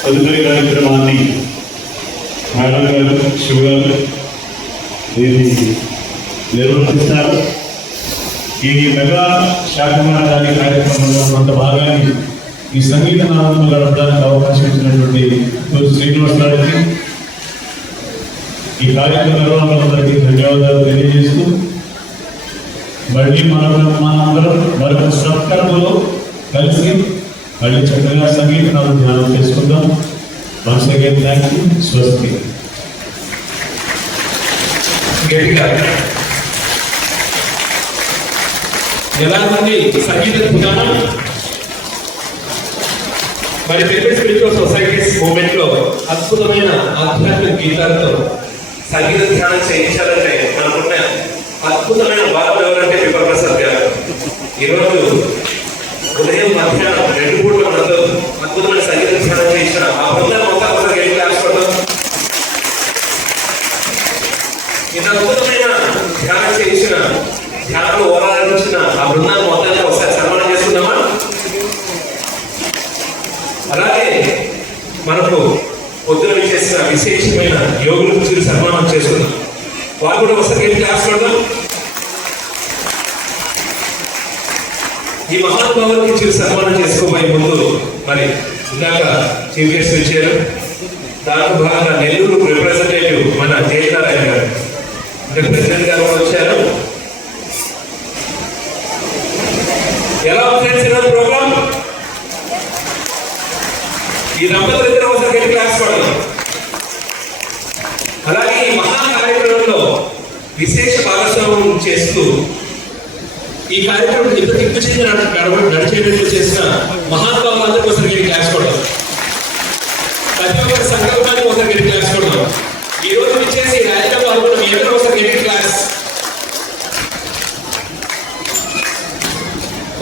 తదుపరి కార్యక్రమాన్ని మేడం గారు శివ గారు దీన్ని నిర్వహిస్తారు. ఈ మెగా శాఖమానాన్ని కార్యక్రమంలో కొంత భాగాన్ని ఈ సంగీత నాదంలో గడపడానికి అవకాశం ఇచ్చినటువంటి శ్రీనివాస్ గారికి, ఈ కార్యక్రమ నిర్వహణలందరికీ ధన్యవాదాలు తెలియజేస్తూ మళ్ళీ మనందరం మరొక సత్కర్మలో కలిసి మళ్ళీ చక్కగా సంగీత నాదం ధ్యానం చేసుకుందాం. Once again thank you. స్వస్తి. ఎలా ఉంది సంగీత జ్ఞానం? మరి పెద్ద స్పిరిచువల్ సొసైటీస్ మూమెంట్ లో అద్భుతమైన ఆధ్యాత్మిక గీతాలతో సంగీత ధ్యానం చేయించాలంటే మనకున్న అద్భుతమైన బాధలు ఎవరంటే విపర్ ప్రసాద్ గారు. ఈరోజు ఉదయం మధ్యాహ్నం 2 పూట్ల మనతో అద్భుతమైన సంగీత ధ్యానం చేయించిన ఆ బృందం మొత్తం ఒకసారి గేట్ రాసుకోవడం. ఇంత అద్భుతమైన ధ్యానం చేయించిన ధ్యానం ఓరాడించిన ఆ బృందాన్ని మొత్తాన్ని ఒకసారి సన్మానం చేస్తున్నామా? అలాగే మనకు పొద్దున చేసిన విశేషమైన యోగుల గురించి సన్మానం చేస్తున్నాం. వాళ్ళు కూడా ఒకసారి గేట్ రాసుకోవడం. ఈ మహానుభావుల గురించి సన్మానం చేసుకోబోయే ముందు మరి ఇందాక చీఫ్ గెస్ట్ వచ్చారు. దాంట్లో భాగంగా నెల్లూరు రిప్రజెంటేటివ్ మన జయనారాయణ గారు అంటే ప్రెసిడెంట్ గారు వచ్చారు. ఎలా ఫ్రెండ్స్ ఈరోజు ప్రోగ్రామ్? ఈ దంపతులు ఇద్దరు ఒకసారి గట్టి క్లాస్ పడదాం. అలాగే ఈ మహా కార్యక్రమంలో విశేష భాగస్వామ్యం చేస్తూ ఈ కార్యక్రమం ఇంత దిగ్విజయంగా నడిచేటట్లు చేసిన మహానుభావులందరికీ ఒకసారి గట్టి క్లాస్ పడదాం. ప్రతి ఒక్కరి సంకల్పానికి ఒకసారి గట్టి క్లాస్ పడదాం. ఈ రోజు వచ్చేసి రాజకీయ పాల్గొన్న మీ అందరూ ఒకసారి గట్టి క్లాస్.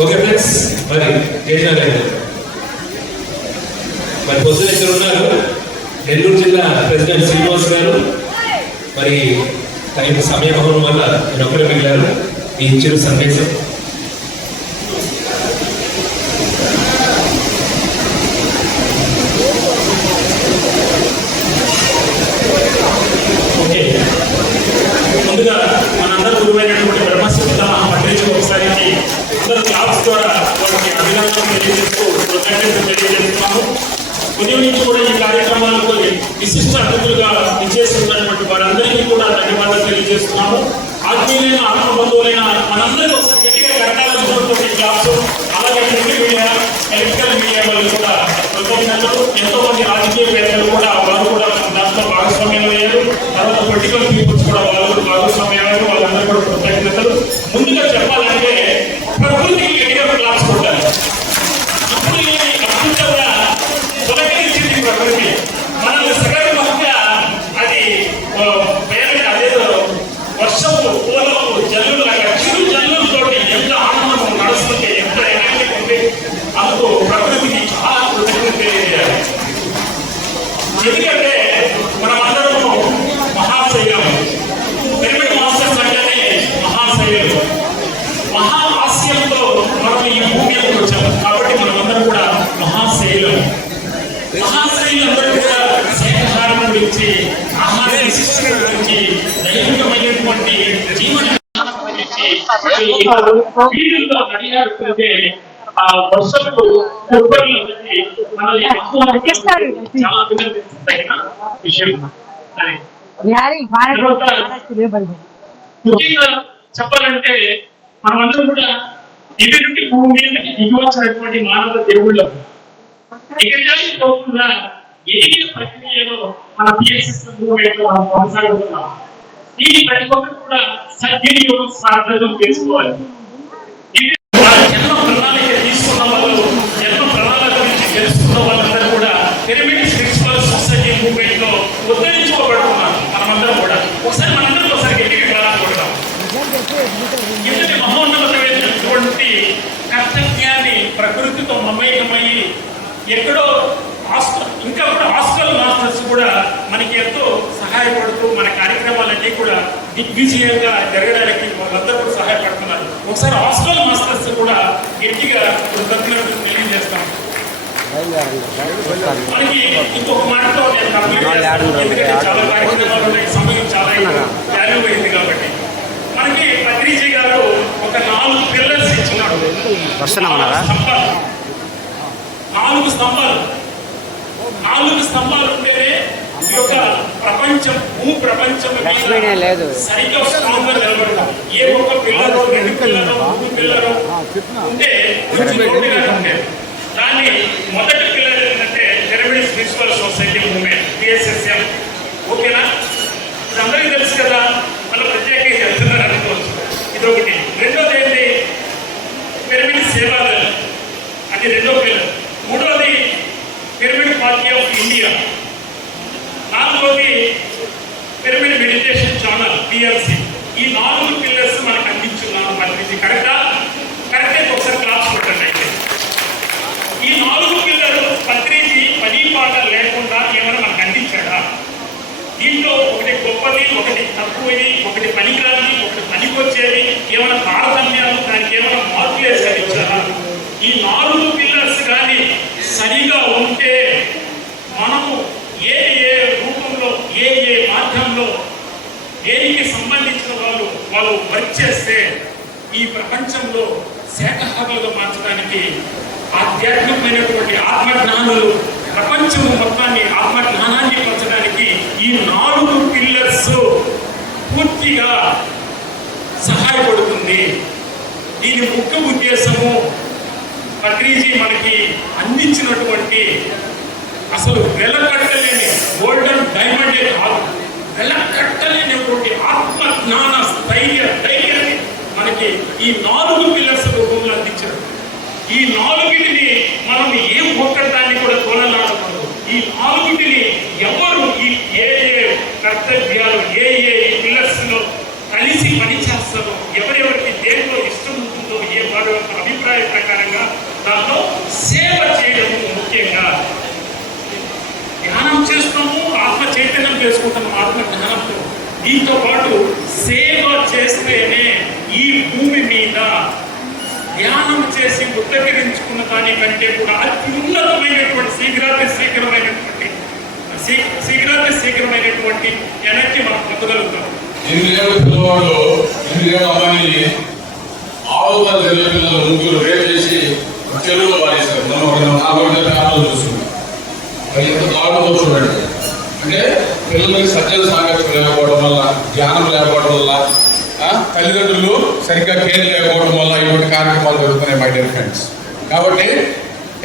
ఓకే ఫ్రెండ్స్, మరి జయనారాయణ మరి పొద్దున ఇక్కడ ఉన్నారు నెల్లూరు జిల్లా ప్రెసిడెంట్ శ్రీనివాస్ గారు. మరి టైం సమయభావం వల్ల నేను ఒక్కడే మిగిలారు. ఈ ఇచ్చిన సందేశం ముందుగా మనందరూ గురువైనటువంటి బ్రహ్మశివ పట్టించి ఒకసారి అందరూ క్లాప్స్ ద్వారా వారికి అభినందనలు తెలియజేస్తూ కృతజ్ఞతలు తెలియజేస్తున్నాము. ఉదయం నుంచి కూడా ఈ కార్యక్రమాలకు విశిష్ట అతిథులుగా విచ్చేస్తున్నటువంటి వారందరికీ కూడా ధన్యవాదాలు తెలియజేస్తున్నాము. ఆత్మీయులైన ఆత్మబంధువులైన మనందరూ ఒకసారి గట్టిగా కట్టాలనుకుంటున్న క్లాప్స్. అలాగే ప్రింట్ మీడియా, ఎలక్ట్రికల్ మీడియా వాళ్ళు కూడా కృతజ్ఞతలు. ఎంతో మంది రాజకీయవేత్తలు కూడా వారు కూడా దాంట్లో భాగస్వామ్యం అయ్యారు. తర్వాత పొలిటికల్ పీపుల్స్ కూడా వాళ్ళు భాగస్వామ్యం అయ్యారు. వాళ్ళందరూ కూడా కృతజ్ఞతలు. ముందుగా చెప్పాలంటే ప్రకృతికి గట్టిగా క్లాప్స్ కొట్టాలి. అప్పుడు అద్భుతంగా తొలగించింది ప్రకృతి మనల్ని సగర్వంగా. అది అదేదో వర్షపు పూలపు జల్లులాగా చిరు జల్లులతో ఎంత ఆనందం నడుస్తుంటే ఎంత ఎనర్జీ ఉంది. అందుకు ప్రకృతికి చాలా కృతజ్ఞత తెలియజేయాలి. ఎందుకంటే మనమందరము మహాశైలం, పిరమిడ్ మాస్టర్స్ అంటేనే మహాశైలం. మహా ఆశయంతో మనం ఈ భూమి మీదకి వచ్చాము. కాబట్టి మనమందరం కూడా మహాశైలం. మహాశైలందరూ కూడా శాఖాహారం గురించి, ఆహార విశిష్టత గురించి, దైవికమైనటువంటి జీవన గురించి వీధుల్లో నడియాడుతుంటే ఆ వర్షపు కొబ్బరి మనల్ని చాలా అభినందించదగిన విషయం. ముఖ్యంగా చెప్పాలంటే మనమందరం కూడా ఇవి నుండి భూమి మీదకి దిగివచ్చినటువంటి మానవ దేవుళ్ళు ఎక్కడికి పోకుండా ఎదిగిన ప్రక్రియలో మన పిఎస్ఎస్ మూవ్మెంట్ మనం కొనసాగుతున్నాం. ఈ ప్రతి ఒక్కరు కూడా సద్వినియోగం సాధన చేసుకోవాలి. జన్మ ప్రణాళిక తీసుకున్న వాళ్ళు, జన్మ ప్రణాళిక గురించి తెలుసుకున్న వాళ్ళందరూ కూడా పిరమిడ్ స్పిరిచువల్ సొసైటీ మూవ్మెంట్ లో ఉద్ధరించుకోబడుతున్నారు. మనమందరం కూడా ఒకసారి మనందరం ఒకసారి గట్టిగా ప్రారంభిస్తాం. ఇంతటి మహోన్నతమైనటువంటి కర్తవ్యాన్ని ప్రకృతితో మమేకమయ్యి ఎక్కడో ఇంకా కూడా హాస్టల్ మాస్టర్స్ కూడా మనకి ఎంతో సహాయపడుతూ మన కార్యక్రమాలన్నీ కూడా దిగ్విజయంగా జరగడానికి వాళ్ళందరూ కూడా సహాయపడుతున్నారు. ఒకసారి హాస్టల్ మాస్టర్స్ కూడా గట్టిగా కృతజ్ఞతలు తెలియజేస్తాం. మనకి ఇంకొక మాటతో నేను కంప్లీట్ చేస్తాను. ఎందుకంటే చాలా కార్యక్రమాలు ఉన్నాయి, సమయం చాలా వాల్యూ అయింది కాబట్టి. మనకి పత్రిజీ గారు ఒక 4 పిల్లర్స్ ఇచ్చినాడు. 4 స్తంభాలు ఉంటేనే ఈ యొక్క ప్రపంచం, భూప్రపంచం సరిగ్గా స్ట్రాంగ్ గా నిలబడతాం. ఏ ఒక్క పిల్లలు, 2 పిల్లలు, 3 పిల్లలు ఉంటే కొంచెం లోటుగా ఉంటాయి. దాన్ని మొదటి పిల్లలు ఏంటంటే pyramid spiritual society movement, PSSM. ఓకేనా? ఇది అందరికీ తెలుసు కదా, మళ్ళీ ప్రత్యేకంగా చెప్తున్నారు అనుకోవచ్చు. ఇదొకటి. రెండోది ఏంటి? పిరమిడ్ సేవాదళం, అది 2వ పిల్లర్. 3వది పిరమిడ్ పార్టీ ఆఫ్ ఇండియా. 4వది పిరమిడ్ మెడిటేషన్ ఛానల్, PLC. ఈ 4 పిల్లర్స్ మనకు అందించున్నాను పత్రిజీ. కరెక్టా? కరెక్టే. ఒకసారి క్లాస్ పెట్టండి. అయితే ఈ 4 పిల్లలు పత్రిజీ పని పాట లేకుండా ఏమైనా మనకు అందించాడా? దీంట్లో ఒకటి గొప్పది, ఒకటి తక్కువది, ఒకటి పనికిరాని, ఒకటి పనికొచ్చేది, ఏమైనా తారతమ్యాలు, దానికి ఏమైనా మార్పులు వేసారు ఇచ్చారా? ఈ 4 పిల్లర్స్ కానీ సరిగా ఉంటే మనము ఏ రూపంలో, ఏ మాధ్యమంలో దేనికి సంబంధించిన వాళ్ళు వర్క్ చేస్తే ఈ ప్రపంచంలో శాఖాహారులుగా మార్చడానికి, ఆధ్యాత్మికమైనటువంటి ఆత్మజ్ఞానులు ప్రపంచం మొత్తాన్ని ఆత్మజ్ఞానాన్ని పంచడానికి ఈ 4 పిల్లర్స్ పూర్తిగా సహాయపడుతుంది. దీని ముఖ్య ఉద్దేశము పత్రిజీ మనకి అందించినటువంటి అసలు వెలకట్టలేని గోల్డెన్ డైమండే కాదు, వెలకట్టలేనటువంటి ఆత్మజ్ఞాన ధైర్యాన్ని మనకి ఈ 4 పిల్లర్స్ రూపంలో అందించారు. ఈ 4టిని మనం ఏ ఒక్కదాన్ని కూడా తోలలాడకూడదు. ఈ 4టిని ఎవరు ఏ కర్తవ్యాలు, ఏ పిల్లర్స్ లో కలిసి పనిచేస్తారో, ఎవరెవరికి దేంట్లో ఇష్టం ఉంటుందో, వారి యొక్క అభిప్రాయ ప్రకారంగా దాంట్లో సేవ చేయడము ముఖ్యంగా. ధ్యానం చేస్తాము, ఆత్మ చైతన్యం చేసుకుంటాము ఆత్మ జ్ఞానంతో. దీంతో పాటు సేవ చేస్తేనే ఈ భూమి మీద ధ్యానం చేసి ఉత్తకరించుకున్న దానికంటే కూడా అత్యున్నతమైనటువంటి శీఘ్రమైనటువంటి ఎనర్జీ మనం పొందగలుగుతాం. 8 పిల్లవాళ్ళు 8 అమ్మాయిని 6 పిల్లలు 3 రేపు చేసి చెరువులో పారేశారు. మనం 4 చూస్తున్నాం. అది ఎంత దారుణం చూడండి. అంటే పిల్లలకి సజ్జల సాంగత్యం లేకపోవడం వల్ల, ధ్యానం లేకపోవడం వల్ల, తల్లిదండ్రులు సరిగ్గా కేర్ లేకపోవడం వల్ల ఇటువంటి కార్యక్రమాలు జరుగుతున్నాయి మై డియర్ ఫ్రెండ్స్. కాబట్టి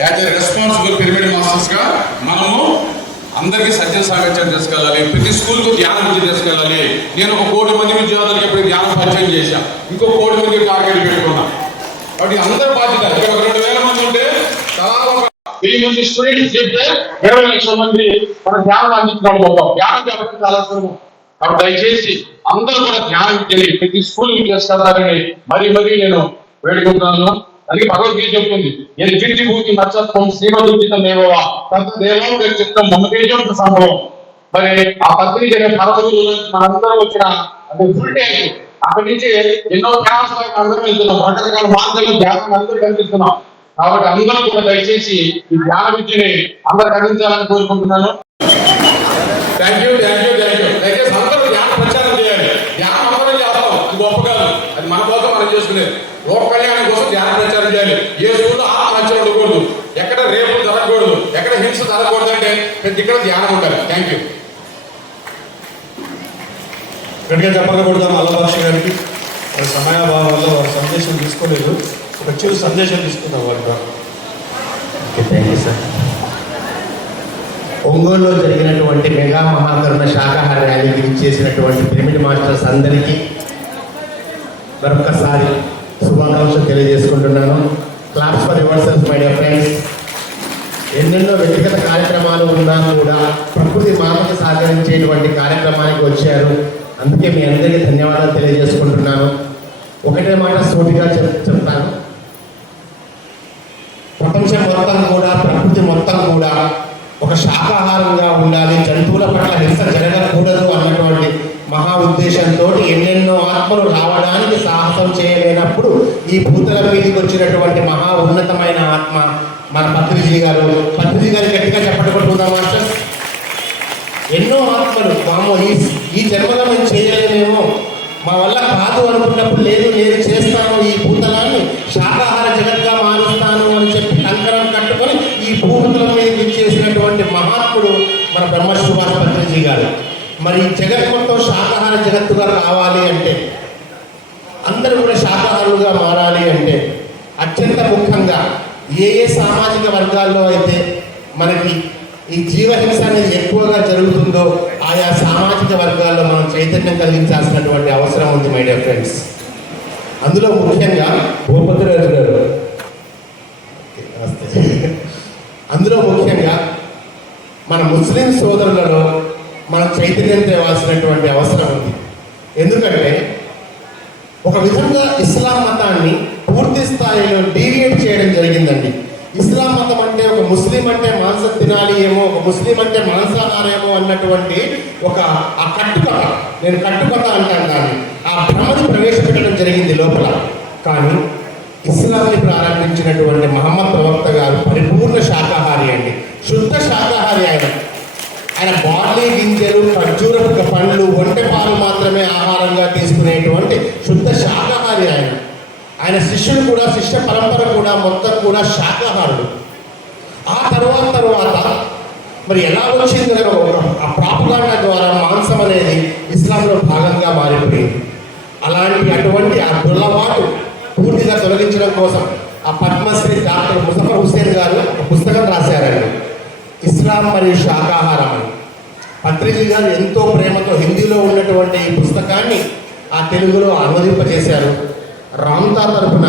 as a responsible pyramid masters గా మనము అందరికీ సజ్జన సాంగత్యం తీసుకెళ్ళాలి. ప్రతి స్కూల్కు ధ్యానం విద్య తీసుకెళ్ళాలి. నేను 1 కోటి మంది విద్యార్థులకి ఇప్పుడు ధ్యానం పరిచయం చేశాను. ఇంకో 1 కోటి మంది టార్గెట్ పెట్టుకున్నా. కాబట్టి అందరి బాధ్యత. ఇక్కడ 2,000 మంది ఉంటే తలా 1000 మంది స్టూడెంట్స్ చెప్తే 20 లక్షల మంది మన ధ్యానం అందించడం పోతాం. ధ్యానం చెప్పడం చాలా సులభం. కాబట్టి దయచేసి అందరూ కూడా ధ్యానం విద్యని ప్రతి స్కూల్కి తీసుకెళ్తారని మరీ నేను వేడుకుంటున్నాను. అది భగవద్గీత చెప్తుంది, ఎల్జిటి భూతి నచ్చత్వం శ్రీమదుచితమేవా తద్దేవం వ్యక్తిత్వం మమతేజం సంభవం. మరి ఆ పత్రిక పరమగురు మనందరం వచ్చిన అంటే ఫుల్ డే అక్కడి నుంచి ఎన్నో క్లాసులకు అందరం వెళ్తున్నాం. రకరకాల మార్గాలు ధ్యానం అందరూ కనిపిస్తున్నాం. కాబట్టి అందరూ కూడా దయచేసి ఈ ధ్యాన విద్యని అందరికి అందించాలని కోరుకుంటున్నాను. Thank you. దయచేసి అందరూ ధ్యాన ప్రచారం చేయాలి. ధ్యానం అందరం చేస్తాం, అది గొప్ప కాదు. అది మన కోసం మనం చేసుకునేది. లోక కళ్యాణం కోసం ధ్యాన ప్రచారం చేయాలి. ఏ స్కూల్లో ఆత్మహత్య ఉండకూడదు, ఎక్కడ రేపు జరగకూడదు, ఎక్కడ హింస జరగకూడదు. అంటే ప్రతి ఇక్కడ ధ్యానం ఉండాలి. Thank you. గట్టిగా చెప్పకూడదాం అల్లభాష గారికి. వారి సమయాభావం వల్ల వారి సందేశం తీసుకోలేదు. ఒక చిరు సందేశం తీసుకుందాం వారి ద్వారా. Okay, thank you sir. ఒంగోలులో జరిగినటువంటి మెగా మహాకరుణ శాకాహార ర్యాలీకి ఇచ్చేసినటువంటి పిరమిడ్ మాస్టర్స్ అందరికీ మరొకసారి శుభాకాంక్షలు తెలియజేసుకుంటున్నాను. Claps for yourself my dear friends. ఎన్నెన్నో వ్యక్తిగత కార్యక్రమాలు ఉన్నా కూడా ప్రకృతి మానవుకి సహకరించేటువంటి కార్యక్రమానికి వచ్చారు. అందుకే మీ అందరికీ ధన్యవాదాలు తెలియజేసుకుంటున్నాను. ఒకటే మాట సూటిగా చెప్తాను. ప్రపంచం మొత్తం కూడా, ప్రకృతి మొత్తం కూడా ఒక శాకాహారంగా ఉండాలి, జంతువుల పట్ల హింస జరగకూడదు అన్నటువంటి మహా ఉద్దేశంతో ఎన్నెన్నో ఎన్నెన్నో ఆత్మలు రావడానికి సాహసం చేయలేనప్పుడు ఈ భూతల మీదకి వచ్చినటువంటి మహా ఉన్నతమైన ఆత్మ మన పత్రిజీ గారు. పత్రిజీ గారు గట్టిగా చెప్పట్టుకుంటున్నాం మాస్టర్. ఎన్నో ఆత్మలు మామో ఈ జన్మలో మేము చేయలేమేమో, మా వల్ల కాదు అనుకున్నప్పుడు లేదు నేను చేస్తాను, ఈ భూతలాన్ని శాకాహార జగత్గా మారుస్తాను అని చెప్పి కంకణం కట్టుకొని ఈ భూతల మీద ఇచ్చేసినటువంటి మహాత్ముడు మన బ్రహ్మశ్రీవాస పత్రిజీ గారు. మరి జగత్ మొత్తం శాకాహార జగత్తుగా కావాలి అంటే, అందరూ కూడా శాకాహారులుగా మారాలి అంటే అత్యంత ముఖ్యంగా ఏ సామాజిక వర్గాల్లో అయితే మనకి ఈ జీవహింస అనేది ఎక్కువగా జరుగుతుందో ఆయా సామాజిక వర్గాల్లో మనం చైతన్యం కలిగించాల్సినటువంటి అవసరం ఉంది మై డియర్ ఫ్రెండ్స్. అందులో ముఖ్యంగా భూపతిరాజు గారు, అందులో ముఖ్యంగా మన ముస్లిం సోదరులలో మనం చైతన్యం తేవాల్సినటువంటి అవసరం ఉంది. ఎందుకంటే ఒక విధంగా ఇస్లాం మతాన్ని పూర్తి స్థాయిలో డీవియేట్ చేయడం జరిగిందండి. ఇస్లాం మతం అంటే ఒక ముస్లిం అంటే మాంసం తినాలి ఏమో, ఒక ముస్లిం అంటే మాంసాహారేమో అన్నటువంటి ఒక ఆ కట్టుకథ, నేను కట్టుకథ అంటాను దాన్ని, ఆ భ్రమను ప్రవేశపెట్టడం జరిగింది లోపల. కానీ ఇస్లాంని ప్రారంభించినటువంటి మహమ్మద్ ప్రవక్త గారు పరిపూర్ణ శాకాహారి అండి, శుద్ధ శాకాహారి. ఆయన బార్లీ గింజలు, ఖర్జూరపు పండ్లు, ఒంటె పాలు మాత్రమే ఆహారంగా తీసుకునేటువంటి శుద్ధ శాకాహారి ఆయన శిష్యుడు కూడా, శిష్య పరంపర కూడా మొత్తం కూడా శాకాహారుడు. ఆ తర్వాత మరి ఎలా వచ్చింది ఆ ప్రాపగాండా ద్వారా మాంసం అనేది ఇస్లాంలో భాగంగా మారిపోయింది. అటువంటి ఆ దుర్లవాటు పూర్తిగా తొలగించడం కోసం ఆ పద్మశ్రీ డాక్టర్ ముజఫర్ హుస్సేన్ గారు ఒక పుస్తకం రాశారండి, ఇస్లాం మరియు శాకాహారం అని. పత్రిజీ గారు ఎంతో ప్రేమతో హిందీలో ఉన్నటువంటి ఈ పుస్తకాన్ని ఆ తెలుగులో అనువదింపజేశారు. రామ్తా తరఫున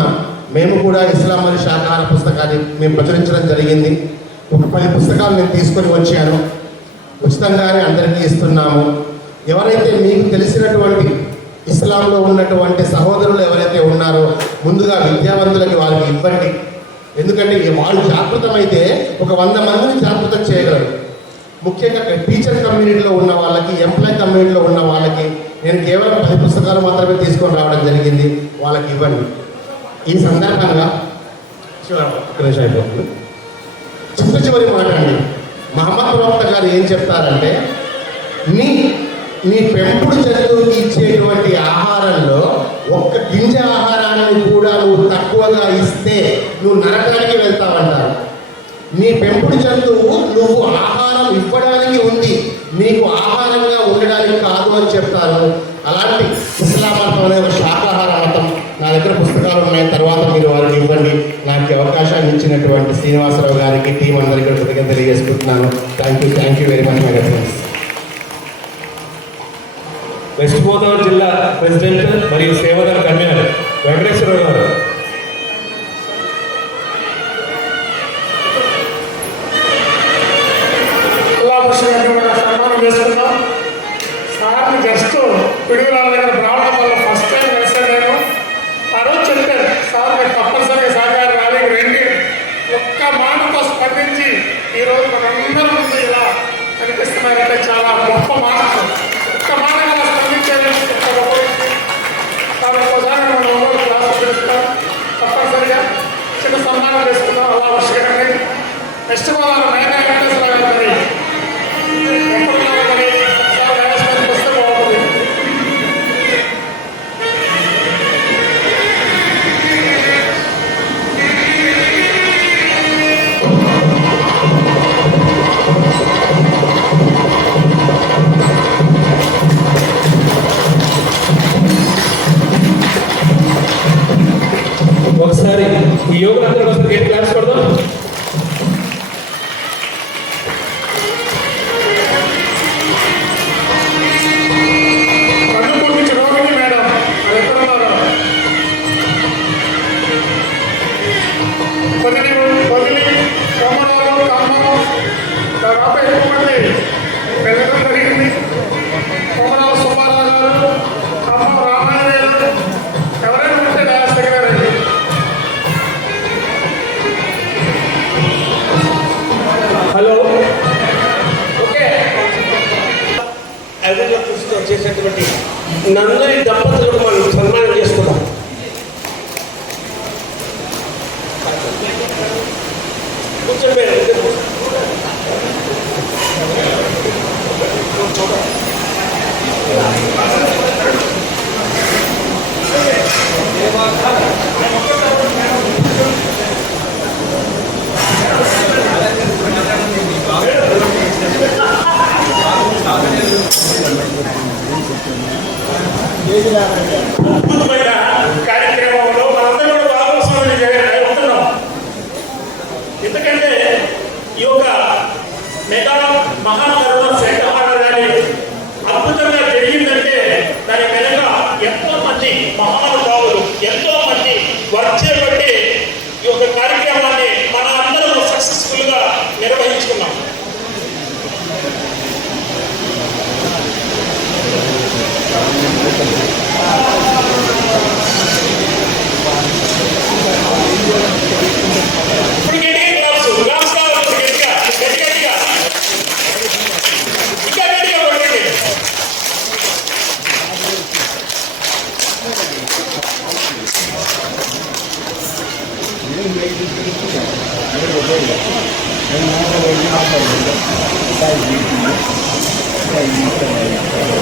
మేము కూడా ఇస్లాం మరియు శాకాహార పుస్తకాన్ని మేము ప్రచురించడం జరిగింది. ఒక 10 పుస్తకాలు నేను తీసుకొని వచ్చాను, ఉచితంగానే అందరికీ ఇస్తున్నాము. ఎవరైతే మీకు తెలిసినటువంటి ఇస్లాంలో ఉన్నటువంటి సహోదరులు ఎవరైతే ఉన్నారో ముందుగా విద్యావంతులకి వారికి ఇవ్వండి. ఎందుకంటే వాళ్ళు జాగృతమైతే ఒక 100 మందిని జాగృతం చేయగలరు. ముఖ్యంగా టీచర్ కమ్యూనిటీలో ఉన్న వాళ్ళకి, ఎంప్లాయ్ కమ్యూనిటీలో ఉన్న వాళ్ళకి నేను కేవలం 10 పుస్తకాలు మాత్రమే తీసుకొని రావడం జరిగింది, వాళ్ళకి ఇవ్వండి. ఈ సందర్భంగా అయిపోతుంది. చివరి మాట అండి, మహమ్మద్ ప్రవక్త గారు ఏం చెప్తారంటే, నీ పెంపుడు జంతువుకి ఇచ్చేటువంటి ఆహారంలో ఒక్క గింజ ఆహారాన్ని కూడా నువ్వు తక్కువగా ఇస్తే నువ్వు నరకానికి వెళ్తావంటారు. నీ పెంపుడు జంతువు నువ్వు ఆహారం ఇవ్వడానికి ఉంది, నీకు ఆహారంగా ఉండడానికి కాదు అని చెప్తారు. అలాంటి ఇస్లాం మతం అనే ఒక శాకాహార మతం నా దగ్గర పుస్తకాలు ఉన్నాయి, తర్వాత మీరు వారికి ఇవ్వండి. నాకు అవకాశాన్ని ఇచ్చినటువంటి శ్రీనివాసరావు గారికి, టీం అందరికీ కృతజ్ఞతలు తెలియజేసుకుంటున్నాను. Thank you very much my friends. West Godavari జిల్లా ప్రెసిడెంట్ మరియు సేవదళ కన్వీనర్ వెంకటేశ్వరరావు గారు. సన్మానం చేసుకున్నాం. సార్ని జస్ట్ పిడుగురాల దగ్గర రావడం వల్ల ఫస్ట్ టైం వేసాను నేను. ఆ రోజు చెప్పాను, సార్ మీరు తప్పనిసరిగా సహకారం ర్యాలీకి రండి. ఒక్క మాటతో స్పందించి ఈరోజు మనందరి ముందు ఇలా కనిపిస్తున్నారంటే చాలా గొప్ప మాట. ఒక్క మాట ఇలా స్పందించేది కాబట్టి ఒకసారి మనం క్లాస్ తెలుస్తాం. తప్పనిసరిగా చిన్న సన్మానం చేసుకుందాం. అలా వర్షకండి. వెస్ట్ గోదావరి నైనా వెంకటేశ్వర గారు మరి ఒకసారి ఈ యోగులందరూ ఒకసారి గట్టి క్లాస్ కొడదాం. ఎవరైనా ఉంటే ఈ యొక్క కార్యక్రమాన్ని మన అందరం సక్సెస్ఫుల్ గా నిర్వహించుకున్నాం. ఇప్పుడు గ్లాస్ కావాలి, గట్టిగా ఇంకా గట్టిగా కొట్టండి. Thank you.